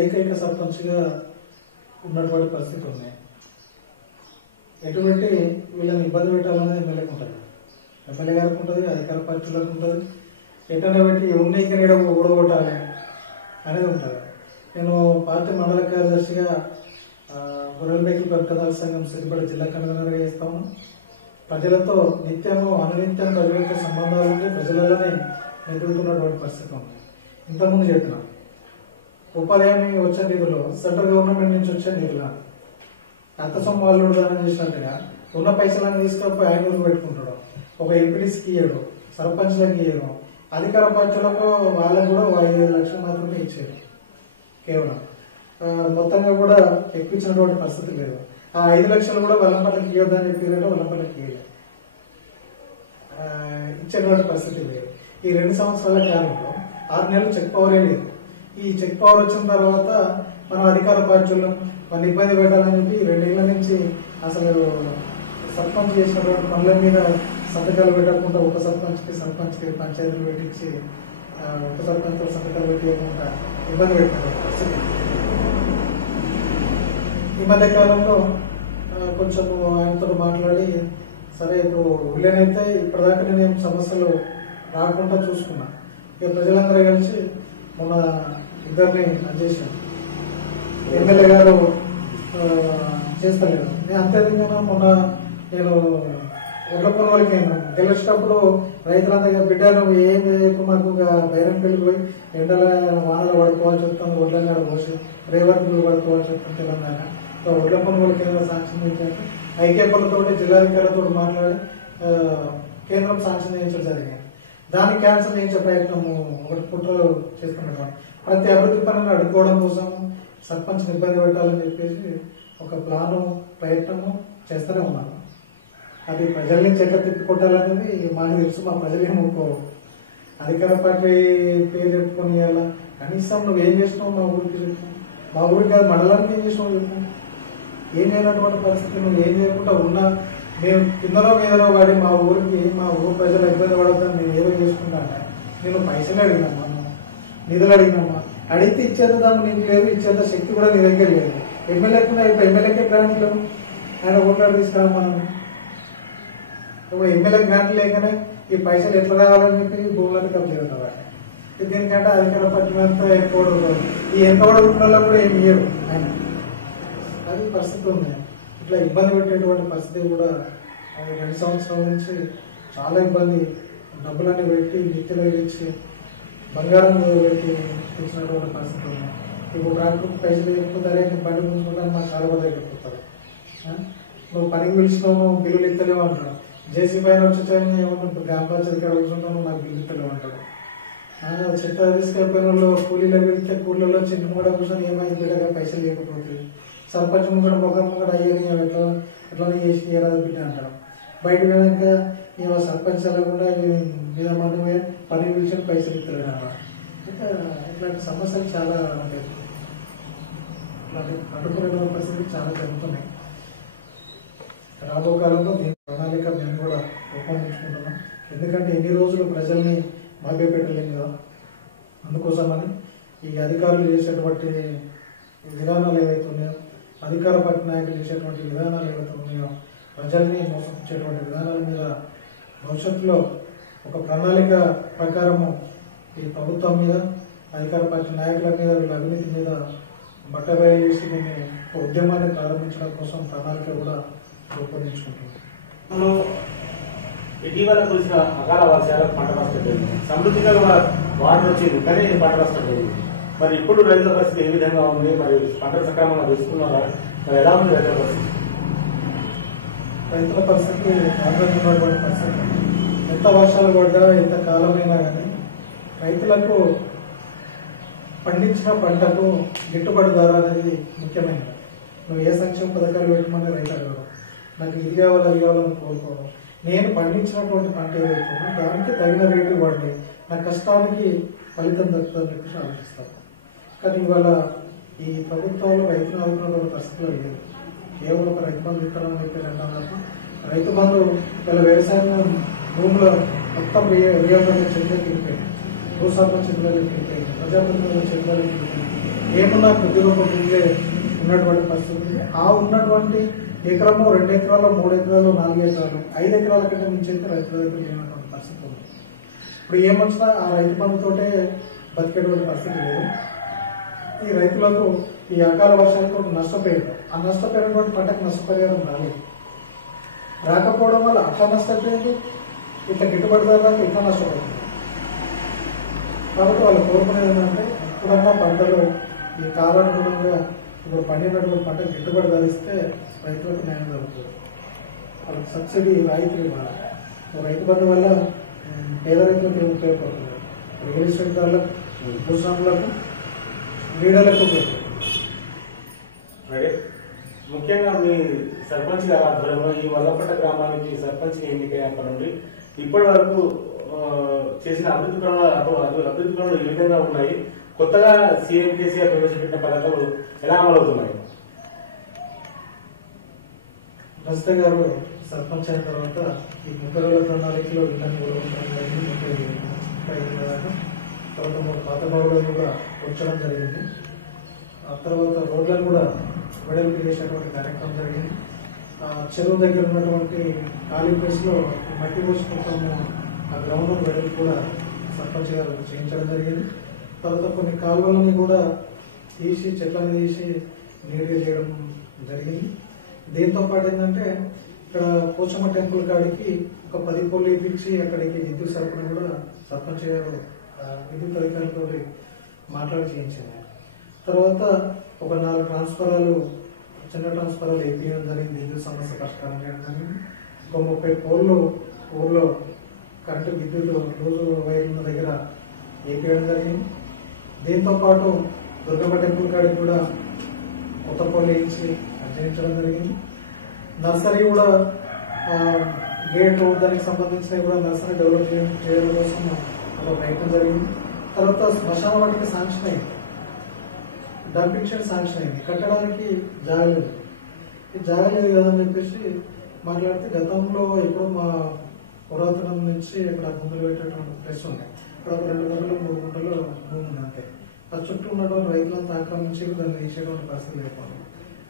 ఏకైక సర్పంచ్గా ఉన్నటువంటి పరిస్థితి ఉంది. ఎటువంటి వీళ్ళని ఇబ్బంది పెట్టాలనేది ఎమ్మెల్యేకి ఉంటుంది, ఎమ్మెల్యే గారికి ఉంటుంది, అధికార పార్టీలకు ఉంటుంది. ఎటనే పెట్టి ఉన్నీకరీడ ఊడగొట్టాలి అనేది ఉంటుంది. నేను పార్టీ మండల కార్యదర్శిగా గొర్రెల మేకల పెంపకదారుల సంఘం సిద్దిపేట జిల్లా కన్వీనర్గా చేస్తాము. ప్రజలతో నిత్యము అనునిత్యం ప్రజలతో సంబంధాలు ఉండి ప్రజలలోనే ఎదుర్కొన్నటువంటి పరిస్థితి ఉంది. ఇంతకుముందు చెప్పిన ఉపాధి హామీ వచ్చే నిధులు సెంట్రల్ గవర్నమెంట్ నుంచి వచ్చే నిధులు అత్త సొమ్ము వాళ్ళు దానం చేసినట్టుగా ఉన్న పైసలను తీసుకపోయి ఆయన ఊరు పెట్టుకుంటాడు. ఒక ఎంపీడీసీకి ఇయ్యడు, సర్పంచ్లకు ఇయ్యడు, అధికార పార్టీలకు వాళ్ళకు కూడా 5 లక్షలు మాత్రమే ఇచ్చారు. కేవలం మొత్తంగా కూడా ఎక్కించినటువంటి పరిస్థితి లేదు. ఆ 5 లక్షలు కూడా వల్లంపల్లికి ఇవ్వద్దని చెప్పారంటే వల్లంపల్లికి ఇవ్వలేదు, ఇచ్చేటువంటి పరిస్థితి లేదు. ఈ 2 సంవత్సరాల కాలంలో 6 నెలలు చెక్ పవరే లేదు. ఈ చెక్ పవర్ వచ్చిన తర్వాత మనం అధికార పార్టీలను మన ఇబ్బంది పెట్టాలని చెప్పి 2 ఏళ్ల నుంచి అసలు సర్పంచ్ చేసినటువంటి పనుల మీద సంతకాలు పెట్టకుండా ఒక సర్పంచ్కి పంచాయతీలు పెట్టించి ఒక సర్పంచ్ సంతకాలు పెట్టకుండా ఇబ్బంది పెట్టిన పరిస్థితి. ఈ మధ్య కాలంలో కొంచెం ఆయనతో మాట్లాడి సరే ఇప్పుడు ఊళ్ళోనైతే ఇప్పటిదాకా నేను సమస్యలు రాకుండా చూసుకున్నా. ఇక ప్రజలందరూ కలిసి మొన్న 2 చేశాను. ఎమ్మెల్యే గారు చేస్తలేరు. నేను అంతేవిధంగా మొన్న నేను ఒడ్ల పొలకి గెలిచినప్పుడు రైతులందరూ బిడ్డలు ఏం చేయకు మాకు బైరం పెళ్ళిపోయి ఎండల వానలు పడుకోవాల్సి వస్తుంది, ఒడ్లని పోసి రేవర్లు పడుకోవాల్సి వస్తుంది తెలంగాణ. ఒడ్ల పొలకి శాంక్షన్ చేశాక ఐకేపీలతో జిల్లాధికారులతో మాట్లాడి కేంద్రం శాంక్షన్ చేయించడం జరిగింది. దాన్ని క్యాన్సిల్ చేయించే ప్రయత్నము ఒకటి కుట్రలు చేస్తున్నటువంటి ప్రతి అభివృద్ధి పనులను అడ్డుకోవడం కోసం సర్పంచ్ ఇబ్బంది పెట్టాలని చెప్పేసి ఒక ప్లాను ప్రయత్నము చేస్తూనే ఉన్నాను. అది ప్రజల నుంచి ఎక్కడ తిప్పికొట్టాలనేది మాకు తెలుసు. మా ప్రజలేం ఒప్పుకోవు. అధికార పార్టీ పేరు చెప్పుకొని ఇవ్వాలా, కనీసం నువ్వేం చేసినావు మా ఊరికి చెప్పు, మా ఊరికి కాదు మండలానికి ఏం చేసినావు చెప్పు. ఏం లేనటువంటి పరిస్థితి నువ్వు ఏం చేయకుండా ఉన్నా మేము కిందలో మీదలో వాడి మా ఊరికి మా ఊరు ప్రజలు ఇబ్బంది పడద్దని నేను ఏదో చేసుకుంటా అంటే నేను పైసలు అడిగినమ్మా, నిధులు అడిగినమ్మా, అడిగితే ఇచ్చేంత దాన్ని నీకు లేదు, ఇచ్చేంత శక్తి కూడా నీ దగ్గర లేదు. ఎమ్మెల్యేకున్నా ఇప్పుడు ఎమ్మెల్యేకే గ్రాంట్ లేవు, ఆయన ఓట్లాడు తీసుకురామని. ఇప్పుడు ఎమ్మెల్యే గ్రాంట్ లేకనే ఈ పైసలు ఎట్లా రావాలని చెప్పి భూములను కబ్జా ఉన్నవాడు. దీనికంటే అధికార పార్టీ అంతా ఎక్కువ ఈ ఎంతవడ ఉన్న కూడా ఏమి ఇయ్యడు ఆయన. అది పరిస్థితి ఉంది. ఇట్లా ఇబ్బంది పెట్టేటువంటి పరిస్థితి కూడా 2 సంవత్సరాల నుంచి చాలా ఇబ్బంది. డబ్బులన్నీ పెట్టి నిత్యలో ఇచ్చి బంగారం పెట్టి చూసినటువంటి పరిస్థితి ఉంది. ఇప్పుడు ట్రాక్టర్ పైసలు ఎక్కుతారే బండి ముంచుకుంటాను మా చాలా బాగా ఎక్కుతారు. నువ్వు పనికి పిలిచినావు బిల్లులు ఇస్తలేవు అంటాడు. జేసీ పైన వచ్చేసాయని ఏమన్నా గ్రామ పంచాయతీ కాడ కూర్చుంటాను నాకు బిల్లు ఇస్తలేవు అంటాడు. చెత్త తీసుకెళ్ళిపోయిన వాళ్ళు కూలీలో వెళ్తే కూలీలో చిన్న కూడా కూర్చొని ఏమైంది బిడ్డగా పైసలు లేకపోతుంది. సర్పంచ్ ముంగడ మొగడ అయ్యేది ఎట్లా చేసి ఏడాది బిడ్డ అంటాడు. బయట ఇంకా ఇవాళ సర్పంచ్ వెళ్ళకుండా మీద మంది పని పిలిచి పైసలు ఇస్తారు అన్నమాట. ఇంకా ఇట్లాంటి సమస్యలు చాలా ఉంటాయి. ఇట్లాంటి అడ్డుకునే పరిస్థితులు చాలా జరుగుతున్నాయి. రాబో కాలంలో దీని ప్రణాళిక మేము కూడా రూపొందించుకుంటున్నాం. ఎందుకంటే ఎన్ని రోజులు ప్రజల్ని మభ్యపెట్టలేము కదా. అందుకోసమని ఈ అధికారులు చేసేటువంటి విధానాలు ఏవైతే ఉన్నాయో, అధికార పార్టీ నాయకులు చేసేటువంటి విధానాలు ఏవైతే ఉన్నాయో, ప్రజల్ని మోసపుచ్చేటువంటి విధానాల మీద భవిష్యత్తులో ఒక ప్రణాళిక ప్రకారము ఈ ప్రభుత్వం మీద, అధికార పార్టీ నాయకుల మీద, వీళ్ళ అవినీతి మీద బట్టబయలు చేసి దీన్ని ఒక ఉద్యమాన్ని ప్రారంభించడం కోసం ప్రణాళిక కూడా రూపొందించుకుంటున్నాం. ఇటీవల కురిసిన అకాల వర్షాలకు పంట నష్టం జరిగింది. సమృద్ధిగా వాటర్ వచ్చింది కానీ పంట నష్టం జరిగింది. మరి ఇప్పుడు రైతుల పరిస్థితి ఏ విధంగా ఉంది? మరి పంటలు సక్రమంగా తీసుకున్నారా? మరి ఎలా ఉంది రైతుల పరిస్థితి? రైతుల పరిస్థితి ఆందోళనటువంటి పరిస్థితి. ఎంత వర్షాలు పడ్డా ఎంత కాలమైనా కానీ రైతులకు పండించిన పంటకు గిట్టుబాటు ధర అనేది ముఖ్యమైనది. నువ్వు ఏ సంక్షేమ పథకాలు పెట్టమని రైతు అడగడం, నాకు ఇది కావాలి అది కావాలని కోరుకోవడం. నేను పండించినటువంటి పంట ఏదైతుందో దానికి తగిన రేటు పడ్డాయి, నా కష్టానికి ఫలితం దక్కుతుందని చెప్పేసి ఆలోచిస్తారు. కానీ ఇవాళ ఈ ప్రభుత్వంలో రైతులు ఆదుకున్న పరిస్థితులు లేదు. కేవలం ఒక రైతు బంధు విత్తనం అని చెప్పేసి అంటున్నారు. రైతు బంధు వీళ్ళ వ్యవసాయం భూముల మొత్తం వినియోగం చేతులకు వెళ్ళిపోయింది, భూస్వామ్యం చేతులకు వెళ్ళిపోయింది, ప్రజాప్రతినిధుల చేతులకు వెళ్ళిపోయింది. ఏమన్నా కొద్ది రూపం ముందే ఉన్నటువంటి పరిస్థితి. ఆ ఉన్నటువంటి ఎకరము 2 ఎకరాలు 3 ఎకరాలు 4 ఎకరాలు 5 ఎకరాల కంటే మించి అయితే రైతుల దగ్గర లేనటువంటి పరిస్థితి ఉంది. ఇప్పుడు ఏమొచ్చినా ఆ రైతు బంధుతోటే బతికేటువంటి పరిస్థితి లేదు. ఈ రైతులకు ఈ అకాల వర్షాలతో నష్టపోయారు. ఆ నష్టపోయినటువంటి పంటకు నష్టపరిహారం రాలేదు. రాకపోవడం వల్ల అట్లా నష్టపోయింది, ఇట్లా గిట్టుబడి ధర ఇట్లా నష్టపోయింది. కాబట్టి వాళ్ళు కోరుకునేది ఏంటంటే ఎప్పుడన్నా పంటలు ఈ కాలానుగుణంగా ఇప్పుడు పండినటువంటి పంట గిట్టుబడి ధరిస్తే రైతులకు న్యాయం జరుగుతుంది. వాళ్ళకి సబ్సిడీ రాయితీ ఇవ్వాలి. రైతు బంధు వల్ల పేద రైతులకు ఏమి ఉపయోగపడుతుంది? రియల్ ఎస్టేట్ దారులకు, భూస్వాములకు, లీడర్లకు ఉపయోగపడుతుంది. ముఖ్యంగా మీ సర్పంచ్ గారి ఆధ్వర్యంలో ఈ వల్లపట్ట గ్రామానికి సర్పంచ్ ఎన్నికైనప్పటి నుండి ఇప్పటి వరకు చేసిన అభివృద్ధి పనులు ఏ విధంగా ఉన్నాయి? కొత్తగా సీఎం కేసీఆర్ ప్రవేశపెట్టిన పథకాలు ఎలా అమలవుతున్నాయి? రజిత గారు సర్పంచ్ అయిన తర్వాత ఈ 30,000 ప్రణాళికలో ఇళ్ళని కూడా తర్వాత 3 పాత బావులను కూడా ఉంచడం జరిగింది. ఆ తర్వాత రోడ్లను కూడా వెడల్పు చేసేటువంటి కార్యక్రమం జరిగింది. చెరువు దగ్గర ఉన్నటువంటి ఖాళీ ప్లేస్ లో మట్టి పోసి మొత్తం ఆ గ్రౌండ్ వెడల్పు కూడా సర్పంచ్ గారు చేయించడం జరిగింది. తర్వాత కొన్ని కాలువలని కూడా తీసి చెట్లను తీసి నీరుగా చేయడం జరిగింది. దీంతో పాటు ఏంటంటే ఇక్కడ పోచమ్మ టెంపుల్ కాడికి ఒక 10 పోల్లు ఇప్పించి అక్కడికి విద్యుత్ సరఫరా కూడా సర్పంచ్ గారు విద్యుత్ అధికారులతో మాట్లాడి చేయించారు. తర్వాత ఒక 4 ట్రాన్స్ఫరాలు, చిన్న ట్రాన్స్ఫరాలు వేపించడం జరిగింది. విద్యుత్ సమస్య పరిష్కారం చేయడం జరిగింది. ఒక 30 పోల్లు ఊర్లో కరెంటు విద్యుత్ రోజు వైర్ల దగ్గర వేపించడం జరిగింది. దీంతో పాటు దుర్గమ్మ టెంపుల్ కాడికి కూడా కొత్త పోల్ వేయించి చేయించడం జరిగింది. నర్సరీ కూడా గేట్ దానికి సంబంధించిన కూడా నర్సరీ డెవలప్ చేయడం కోసం ఒక ప్రయత్నం జరిగింది. తర్వాత శ్మశాన వాటికి శాంక్షన్ అయింది, డంపింగ్ షెడ్ శాంక్షన్ అయింది. కట్టడానికి జాగలేదు. ఈ జాగలేదు కదని చెప్పేసి మాట్లాడితే గతంలో ఇప్పుడు మా పురాతనం నుంచి ఇక్కడ గుండెలు పెట్టేటువంటి ప్లేస్ ఉన్నాయి. ఇక్కడ ఒక 2 గుంటలు 3 గుంటలు భూమి ఉంది అంతే. ఆ చుట్టూ ఉన్నటువంటి రైతులంతా ఆక్రమించి దాన్ని తీసేటువంటి పరిస్థితి లేకపోయింది.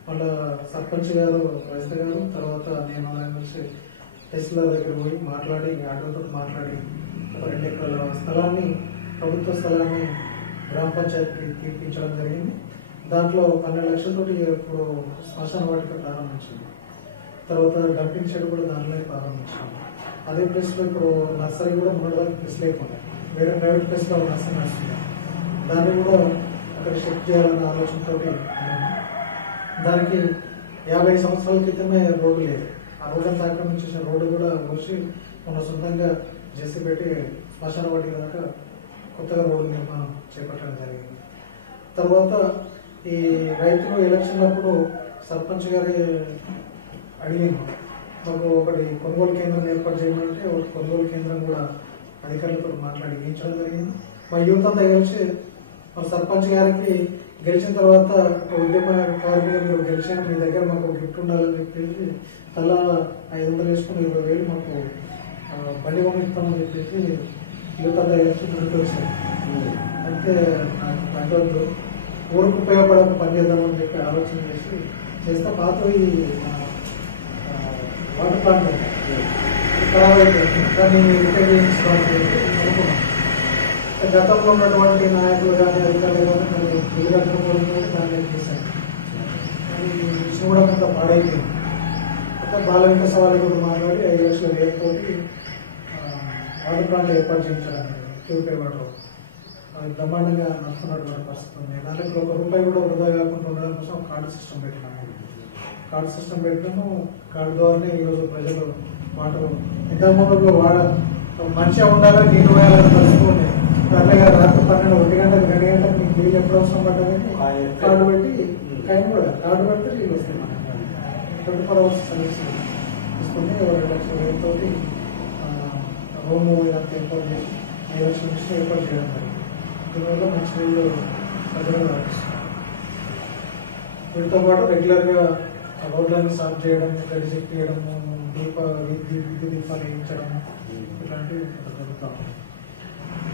మళ్ళా సర్పంచ్ గారు, రజిత గారు, తర్వాత నేను కలిసి టెస్ట్లర్ దగ్గర పోయి మాట్లాడి ఆటోతో మాట్లాడి ఒక 2 ఎకరాల స్థలాన్ని, ప్రభుత్వ స్థలాన్ని గ్రామ పంచాయతీకి తీర్పించడం జరిగింది. దాంట్లో 12 లక్షలతోటి ఇప్పుడు శ్మశాన వాటిక ప్రారంభించింది. తర్వాత డంపింగ్ షెడ్ కూడా దాంట్లోనే ప్రారంభించాము. అదే ప్లేస్ లో ఇప్పుడు నర్సరీ కూడా 3 వరకు ప్లేస్ లేకుండా వేరే ప్రైవేట్ ప్లేస్ లో నర్సరీ నడుస్తుంది. దాన్ని కూడా అక్కడ షిఫ్ట్ చేయాలన్న ఆలోచనతో దానికి 50 సంవత్సరాల క్రితమే రోడ్డు లేదు. ఆ రోడ్డు ఆక్రమించేసిన రోడ్డు కూడా వచ్చి మన సొంతంగా జెసి పెట్టి శ్మశాన వాటిక దాకా కొత్తగా రోడ్డు నిర్మాణం చేపట్టడం జరిగింది. తర్వాత ఈ రైతులు ఎలక్షన్లప్పుడు సర్పంచ్ గారి అడిగాను, మాకు ఒకటి కొనుగోలు కేంద్రం ఏర్పాటు చేయమంటే ఒక కొనుగోలు కేంద్రం కూడా అధికారులతో మాట్లాడి వేయించడం జరిగింది. మా యూత్ అంతా కలిసి మా సర్పంచ్ గారికి గెలిచిన తర్వాత ఉద్యమకారులుగా మీరు గెలిచిన మీ దగ్గర మాకు గిఫ్ట్ ఉండాలని చెప్పేసి తలా 500 వేసుకుని 20,000 మాకు బండి పంపిస్తామని చెప్పేసి యూత్ అంతా కలిసి ముందుకు వచ్చారు. అయితే నాకు పంటలు ఊరికి ఉపయోగపడే పని చేద్దామని చెప్పి ఆలోచన చేస్తే పాత ఈ వాటర్ ప్లాంట్ ఖరాబ్ అయిపోయింది, దాన్ని రిపేర్ చేయించుకోవాలని చెప్పి అనుకున్నాం. గతంలో ఉన్నటువంటి నాయకులు కానీ అధికారులు కానీ ఇల్లు కట్టుకోవడం దాన్ని చేశాను. అది విషయం కూడా కొంత పాడైపోయింది. అయితే బాల వెంకట సవాళ్ళు కూడా మాట్లాడి 5 లక్షల వ్యయంతోటి వాటర్ ప్లాంట్ ఏర్పాటు చేయించడానికి ప్యూరిఫై వాటర్ అది బ్రహ్మాండంగా నడుస్తున్నటువంటి పరిస్థితి ఉంది. దాంట్లో ₹1 కూడా వృధా కాకుండా ఉండడం కోసం కార్డు సిస్టమ్ పెట్టినాము. కార్డు సిస్టమ్ పెట్టినాము. కార్డు ద్వారానే ఈరోజు ప్రజలు వాటర్ ఇంతకుముందు మంచిగా ఉండాలని నీళ్ళు పోయాలని పరిస్థితి ఉంది. అలాగే రాత్రి 12, 1 గంటకు 2 గంటలకు మీకు నీళ్ళు ఎప్పుడు అవసరం పడ్డాలని కార్డు పెట్టి టైం కూడా కార్డు పెడితే నీళ్ళు వస్తాయి. 24 hours సర్వీస్ ఇస్తుంది. 2 లక్షల వ్యయంతో రూమ్ ఇదంతా ఏర్పాటు చేసి ఎలక్షన్ నుంచి ఏర్పాటు చేయడం జరిగింది. దీనివల్ల మంచినీళ్ళు ప్రజలు లభిస్తున్నారు. వీటితో పాటు రెగ్యులర్గా రోడ్లను సాఫ్ చేయడం, గడి చెప్పియడము, విద్యుత్ దీపాలు వేయించడము ఇలాంటివి జరుగుతూ ఉంటాయి.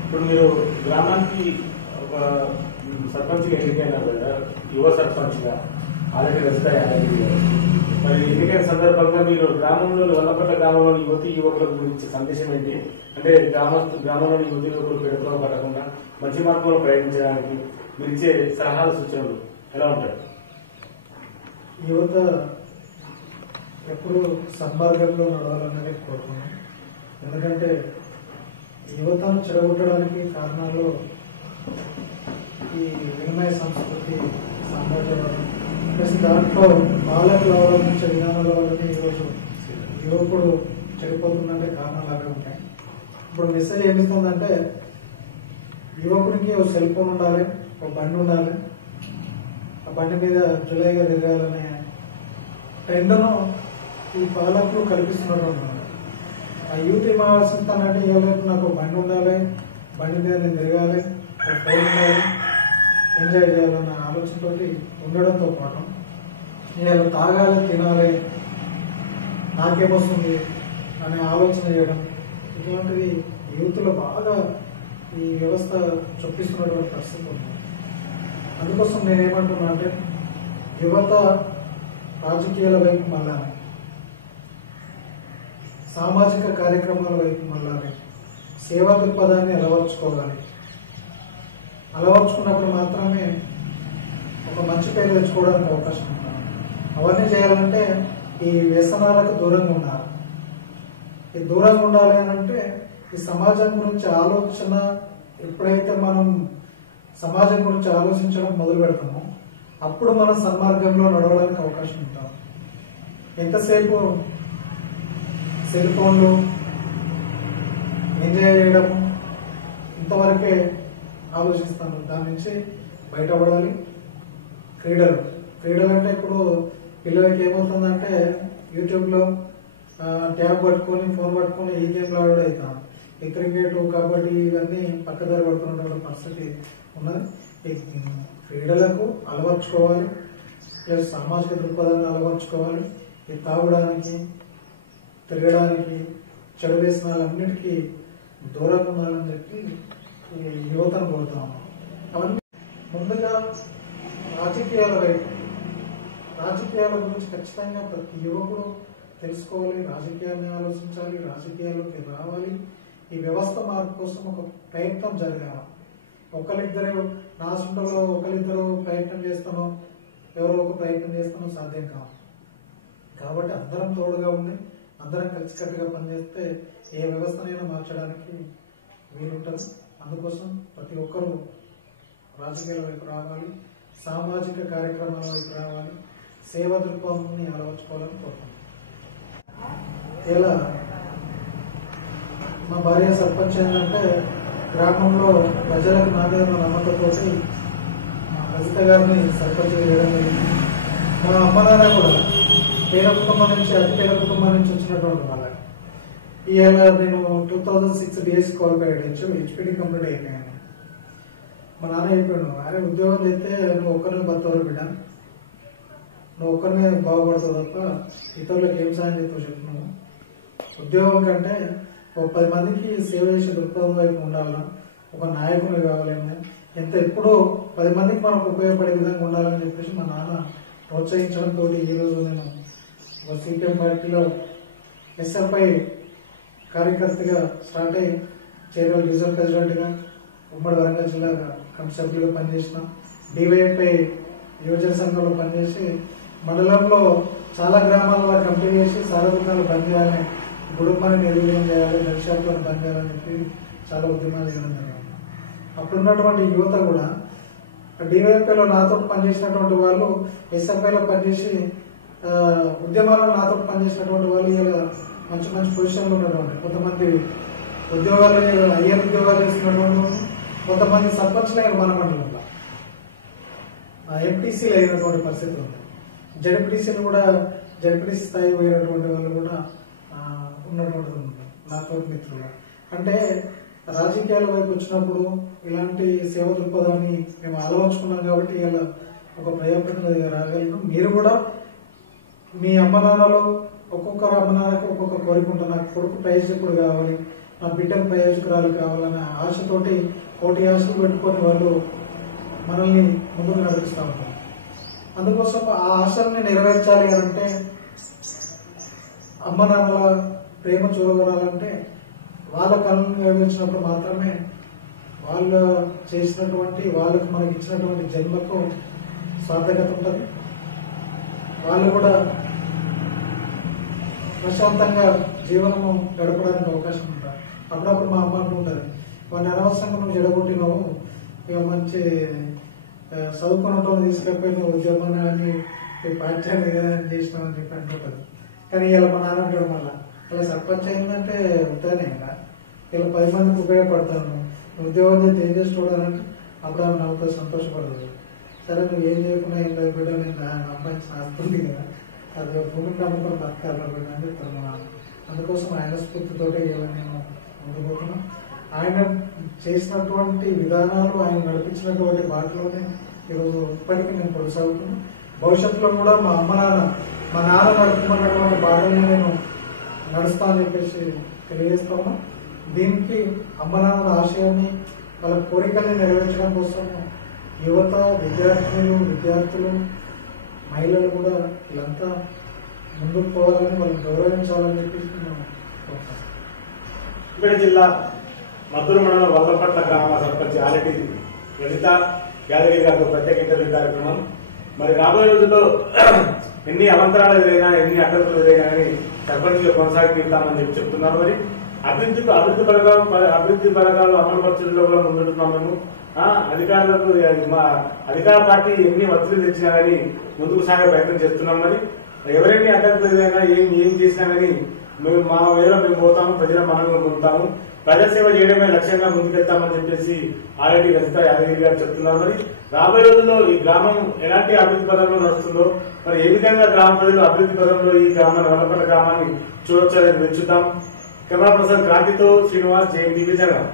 ఇప్పుడు మీరు గ్రామానికి ఒక సర్పంచ్గా ఎన్నికైనారు కదా, యువ సర్పంచ్గా ఆల్రెడీ రజిత యాదగిరి గారు. మరి ఎన్నికైన సందర్భంగా మీరు వల్లపట్ల గ్రామంలోని యువకుల గురించి సందేశం ఏంటి? అంటే గ్రామంలోని యువకులు పెడుతున్న పడకుండా మంచి మార్గంలో ప్రయత్నించడానికి మీరు ఇచ్చే సలహాలు సూచనలు ఎలా ఉంటాయి? యువత ఎప్పుడు సన్మార్గంలో నడవాలనేది కోరుకున్నాం. ఎందుకంటే యువతను చెడగొట్టడానికి కారణాలు ఈ వినిమయ సంస్కృతి, సామ్రాజ్యవాదం ప్లస్ దాంట్లో పాలకులు అవలంబించే విధానాల వల్లనే ఈరోజు యువకుడు చెడిపోతుందంటే కారణాలు అవే ఉంటాయి. ఇప్పుడు మెసేజ్ ఏమిస్తుందంటే యువకుడికి ఒక సెల్ ఫోన్ ఉండాలి, ఒక బండి ఉండాలి, ఆ బండి మీద జులైగా తిరగాలనే ట్రెండ్ను ఈ పాలకులు కల్పిస్తున్నట్టు ఉన్నారు. ఆ యూత్ ఏమవలసిందంటే ఏవైపు నాకు బండి ఉండాలి, బండి మీద నేను తిరగాలి, ఒక ఫోన్ ఉండాలి, ఎంజాయ్ చేయాలన్న ఆలోచనతో ఉండడంతో పాటు నేను తాగాలి, తినాలి, నాకేమొస్తుంది అనే ఆలోచన చేయడం ఇట్లాంటివి యూత్లో బాగా ఈ వ్యవస్థ చొప్పిస్తున్నటువంటి పరిస్థితి ఉంది. అందుకోసం నేనేమంటున్నా అంటే యువత రాజకీయాల వైపు మళ్ళాలి, సామాజిక కార్యక్రమాల వైపు మళ్ళాలి, సేవా దృక్పథాన్ని అలవర్చుకోవాలి. అలవర్చుకున్నప్పుడు మాత్రమే ఒక మంచి పేరు తెచ్చుకోవడానికి అవకాశం ఉంటుంది. అవన్నీ చేయాలంటే ఈ వ్యసనాలకు దూరంగా ఉండాలి. ఈ దూరంగా ఉండాలి అని అంటే ఈ సమాజం గురించి ఆలోచన ఎప్పుడైతే మనం సమాజం గురించి ఆలోచించడం మొదలు పెడతామో అప్పుడు మనం సన్మార్గంలో నడవడానికి అవకాశం ఉంటాం. ఎంతసేపు సెల్ ఫోన్లు ఎంజాయ్ చేయడం ఇంతవరకే ఆలోచిస్తాను. దాని నుంచి బయటపడాలి. క్రీడలు అంటే ఇప్పుడు పిల్లలకి ఏమవుతుందంటే యూట్యూబ్లో ట్యాబ్ పట్టుకొని ఫోన్ పట్టుకొని ఈ గేమ్లు ఆడడం అవుతాం. ఈ క్రికెట్, కబడ్డీ ఇవన్నీ పక్కదారి పడుతున్నటువంటి పరిస్థితి ఉన్నది. ఈ క్రీడలకు అలవర్చుకోవాలి, ప్లస్ సామాజిక దృక్పథాన్ని అలవర్చుకోవాలి. ఈ తాగడానికి, తిరగడానికి, చెడు వ్యసనాలన్నిటికీ దూరంగా ఉండాలని చెప్పి యువతను కోరుతాము. అవన్నీ ముందుగా రాజకీయాల గురించి ఖచ్చితంగా ప్రతి యువకుడు తెలుసుకోవాలి, రాజకీయాన్ని ఆలోచించాలి, రాజకీయాల్లోకి రావాలి. ఈ వ్యవస్థ మార్పు కోసం ఒక ప్రయత్నం జరగాలి. ఒకరిద్దరు నా సొంతలో ఒకరిద్దరు ప్రయత్నం చేస్తానో ఎవరో ఒక ప్రయత్నం చేస్తానో సాధ్యం కాదు. కాబట్టి అందరం తోడుగా ఉండి అందరం కలిసికట్టుగా పనిచేస్తే ఏ వ్యవస్థనైనా మార్చడానికి వీలుంటుంది. అందుకోసం ప్రతి ఒక్కరూ రాజకీయాల వైపు రావాలి, సామాజిక కార్యక్రమాల వైపు రావాలి, సేవా దృక్పథాన్ని అలవర్చుకోవాలని కోరుతున్నాను. ఇలా మా భార్య సర్పంచ్ ఏంటంటే గ్రామంలో ప్రజలకు నా మీద నమ్మకంతో రజిత గారిని సర్పంచ్ చేయడం జరిగింది. మా అమ్మ నాన్న కూడా పేద కుటుంబం నుంచి అతి పేద కుటుంబం నుంచి వచ్చినటువంటి వాళ్ళ. ఇవాళ నేను 2006 డిఎస్ క్వాలిఫైడ్ హెచ్పిడి కంప్లీట్ అయిపోయాను. మా నాన్న చెప్పాడు, అరే ఉద్యోగం చేస్తే నువ్వు ఒక్కరిని బతవరు బిడ్డ, నువ్వు ఒక్కరినే బాగుపడతావు తప్ప ఇతరులకు ఏం సాయం చేస్తావు చెప్పు. నువ్వు ఉద్యోగం కంటే ఒక 10 మందికి సేవ చేసే దృక్పథం వైపు ఉండాలన్నా ఒక నాయకుని కావాలన్నా ఎంత ఎప్పుడూ 10 మందికి మనకు ఉపయోగపడే విధంగా ఉండాలని చెప్పేసి మా నాన్న ప్రోత్సహించడంతో ఈరోజు నేను ఒక సిపిఎం పార్టీలో ఎస్ఎఫ్ఐ కార్యకర్తగా స్టార్ట్ అయ్యి చేరల్ డివిజన్ ప్రెసిడెంట్ గా ఉమ్మడి వరంగల్ జిల్లా కమిటీ సభ్యులుగా పనిచేసిన, డివైఎఫ్ఐ యువజన సంఘంలో పనిచేసి మండలంలో చాలా గ్రామాల వారు కంప్లీట్ చేసి సారథికాలు బంద్ చేయాలి, కుటుంబాన్ని నిర్వీర్యం చేయాలి, నడిషాపులను బంద్ చేయాలని చెప్పి చాలా ఉద్యమాలు చేయడం జరిగింది. అప్పుడున్నటువంటి యువత కూడా డివైఎఫ్ఐలో నాతో పనిచేసినటువంటి వాళ్ళు, ఎస్ఎఫ్ఐలో పనిచేసి ఉద్యమాల్లో నాతో పనిచేసినటువంటి వాళ్ళు ఇలా మంచి మంచి పొజిషన్లో ఉన్నటువంటి కొంతమంది ఉద్యోగాలు ఐఆర్ ఉద్యోగాలు చేస్తున్నటువంటి, కొంతమంది సర్పంచ్లు అయిన మన మండలంలో ఎంపీసీలు అయినటువంటి పరిస్థితి ఉంది. జడ్పీటీసీలు కూడా జడ్పీటీసీ స్థాయి పోయినటువంటి వాళ్ళు కూడా ఉన్నటువంటి నాతో మిత్రులు. అంటే రాజకీయాల వైపు వచ్చినప్పుడు ఇలాంటి సేవ దృక్పథాన్ని మేము ఆలోచించుకున్నాం కాబట్టి ఇలా ఒక ప్రజాప్రతినిధిగా రాగలను. మీరు కూడా మీ అమ్మ నాన్నలు ఒక్కొక్కరు అమ్మ నాన్నకు ఒక్కొక్క కోరిక ఉంటుంది. నాకు కొడుకు ప్రయోజకుడు కావాలి, నా బిడ్డకు ప్రయోజకురాలు కావాలనే ఆశతోటి కోటి ఆశలు పెట్టుకొని వాళ్ళు మనల్ని ముందుకు నడిపిస్తూ ఉంటారు. అందుకోసం ఆ ఆశల్ని నెరవేర్చాలి అంటే అమ్మ నాన్నల ప్రేమ చూరగొనాలంటే వాళ్ళ కళను నెరవేర్చినప్పుడు మాత్రమే వాళ్ళు చేసినటువంటి వాళ్ళకు మనకి ఇచ్చినటువంటి జన్మకు సార్థకత ఉంటుంది. వాళ్ళు కూడా ప్రశాంతంగా జీవనము గడపడానికి అవకాశం ఉంటుంది. అప్పుడప్పుడు మా అమ్మ అంటుంటుంది, వాడిని అనవసరంగా నువ్వు జడగొట్టినావు, ఇక మంచి చదువుకున్నట్టు తీసుకపోయి నువ్వు ఉద్యోగాన్ని కానీ పాఠ్యాన్ని చేసినావు అని చెప్పి అంటుంటుంది. కానీ ఇలా మా నాన్న అంటాడు, మళ్ళీ ఇలా సర్పంచ్ అయిందంటే ఉంటానే ఇలా 10 మందికి ఉపయోగపడతాను, నువ్వు ఉద్యోగం చేస్తే ఏం చేసి చూడాలంటే అప్పుడు ఆమె నవ్వుతో సంతోషపడదు. సరే నువ్వు ఏం చేయకుండా ఏం బిడ్డ నేను సంపాదించిన ఆస్తుంది కదా, అది భూమిని నమ్ముకొని బతకాలి బిడ్డ అని చెప్తాను మా నాన్న. అందుకోసం ఆయన స్ఫూర్తితోటే నేను ముందుకు పోతున్నాం. ఆయన చేసినటువంటి విధానాలు, ఆయన నడిపించినటువంటి బాటలోనే ఈరోజు ఇప్పటికీ నేను కొనసాగుతున్నాను. భవిష్యత్తులో కూడా మా నాన్న నడుపుకున్నటువంటి బాటలోనే నేను నడుస్తా అని చెప్పేసి తెలియజేస్తా ఉన్నా. దీనికి అమ్మ నాన్నల ఆశయాన్ని, వాళ్ళ కోరికల్ని నెరవేర్చడం కోసం యువత, విద్యార్థులు, మహిళలు కూడా వీళ్ళంతా ముందుకు పోవాలని, వాళ్ళని గౌరవించాలని చెప్పేసి మేము కోరుతాం. సిద్దిపేట జిల్లా మద్దూరు మండలం వల్లపట్ల గ్రామ సర్పంచ్ ఆలటి లలిత యాదగిరి గారితో ప్రత్యేక ఇంటర్వ్యూ కార్యక్రమం. మరి రాబోయే రోజుల్లో ఎన్ని అవంతరాలు ఎదురైనా, ఎన్ని అడ్డంకులు ఎదురైనా కానీ సర్పంచ్గా కొనసాగిస్తామని చెప్పి చెప్తున్నారు. మరి అభివృద్ధి పథకాలు అమలు పరచడంలో కూడా ముందుంటున్నాం మేము. అధికారులకు మా అధికార పార్టీ ఎన్ని ఒత్తిడి తెచ్చినా కానీ ముందుకు సాగే ప్రయత్నం చేస్తున్నాం. మరి ఎవరైనా అడ్డంకులు ఎదురైనా ఏం చేసినా కానీ మేము మా వేళ మేము పోతాము, ప్రజల మనల్ని పొందుతాము, ప్రజాసేవ చేయడమే లక్ష్యంగా ముందుకెళ్తామని చెప్పేసి ఆల్రెడీ లలిత యాదగిరి గారు చెప్తున్నారు. మరి రాబోయే రోజుల్లో ఈ గ్రామం ఎలాంటి అభివృద్ధి పదంలో నడుస్తుందో, మరి ఏ విధంగా గ్రామ ప్రజలు అభివృద్ధి పదంలో ఈ గ్రామాన్ని, వల్లపట్ల గ్రామాన్ని చూడొచ్చారని వెచ్చుద్దాం. కెమెరా పర్సన్ క్రాంతితో శ్రీనివాస్, JMTV జనగాం.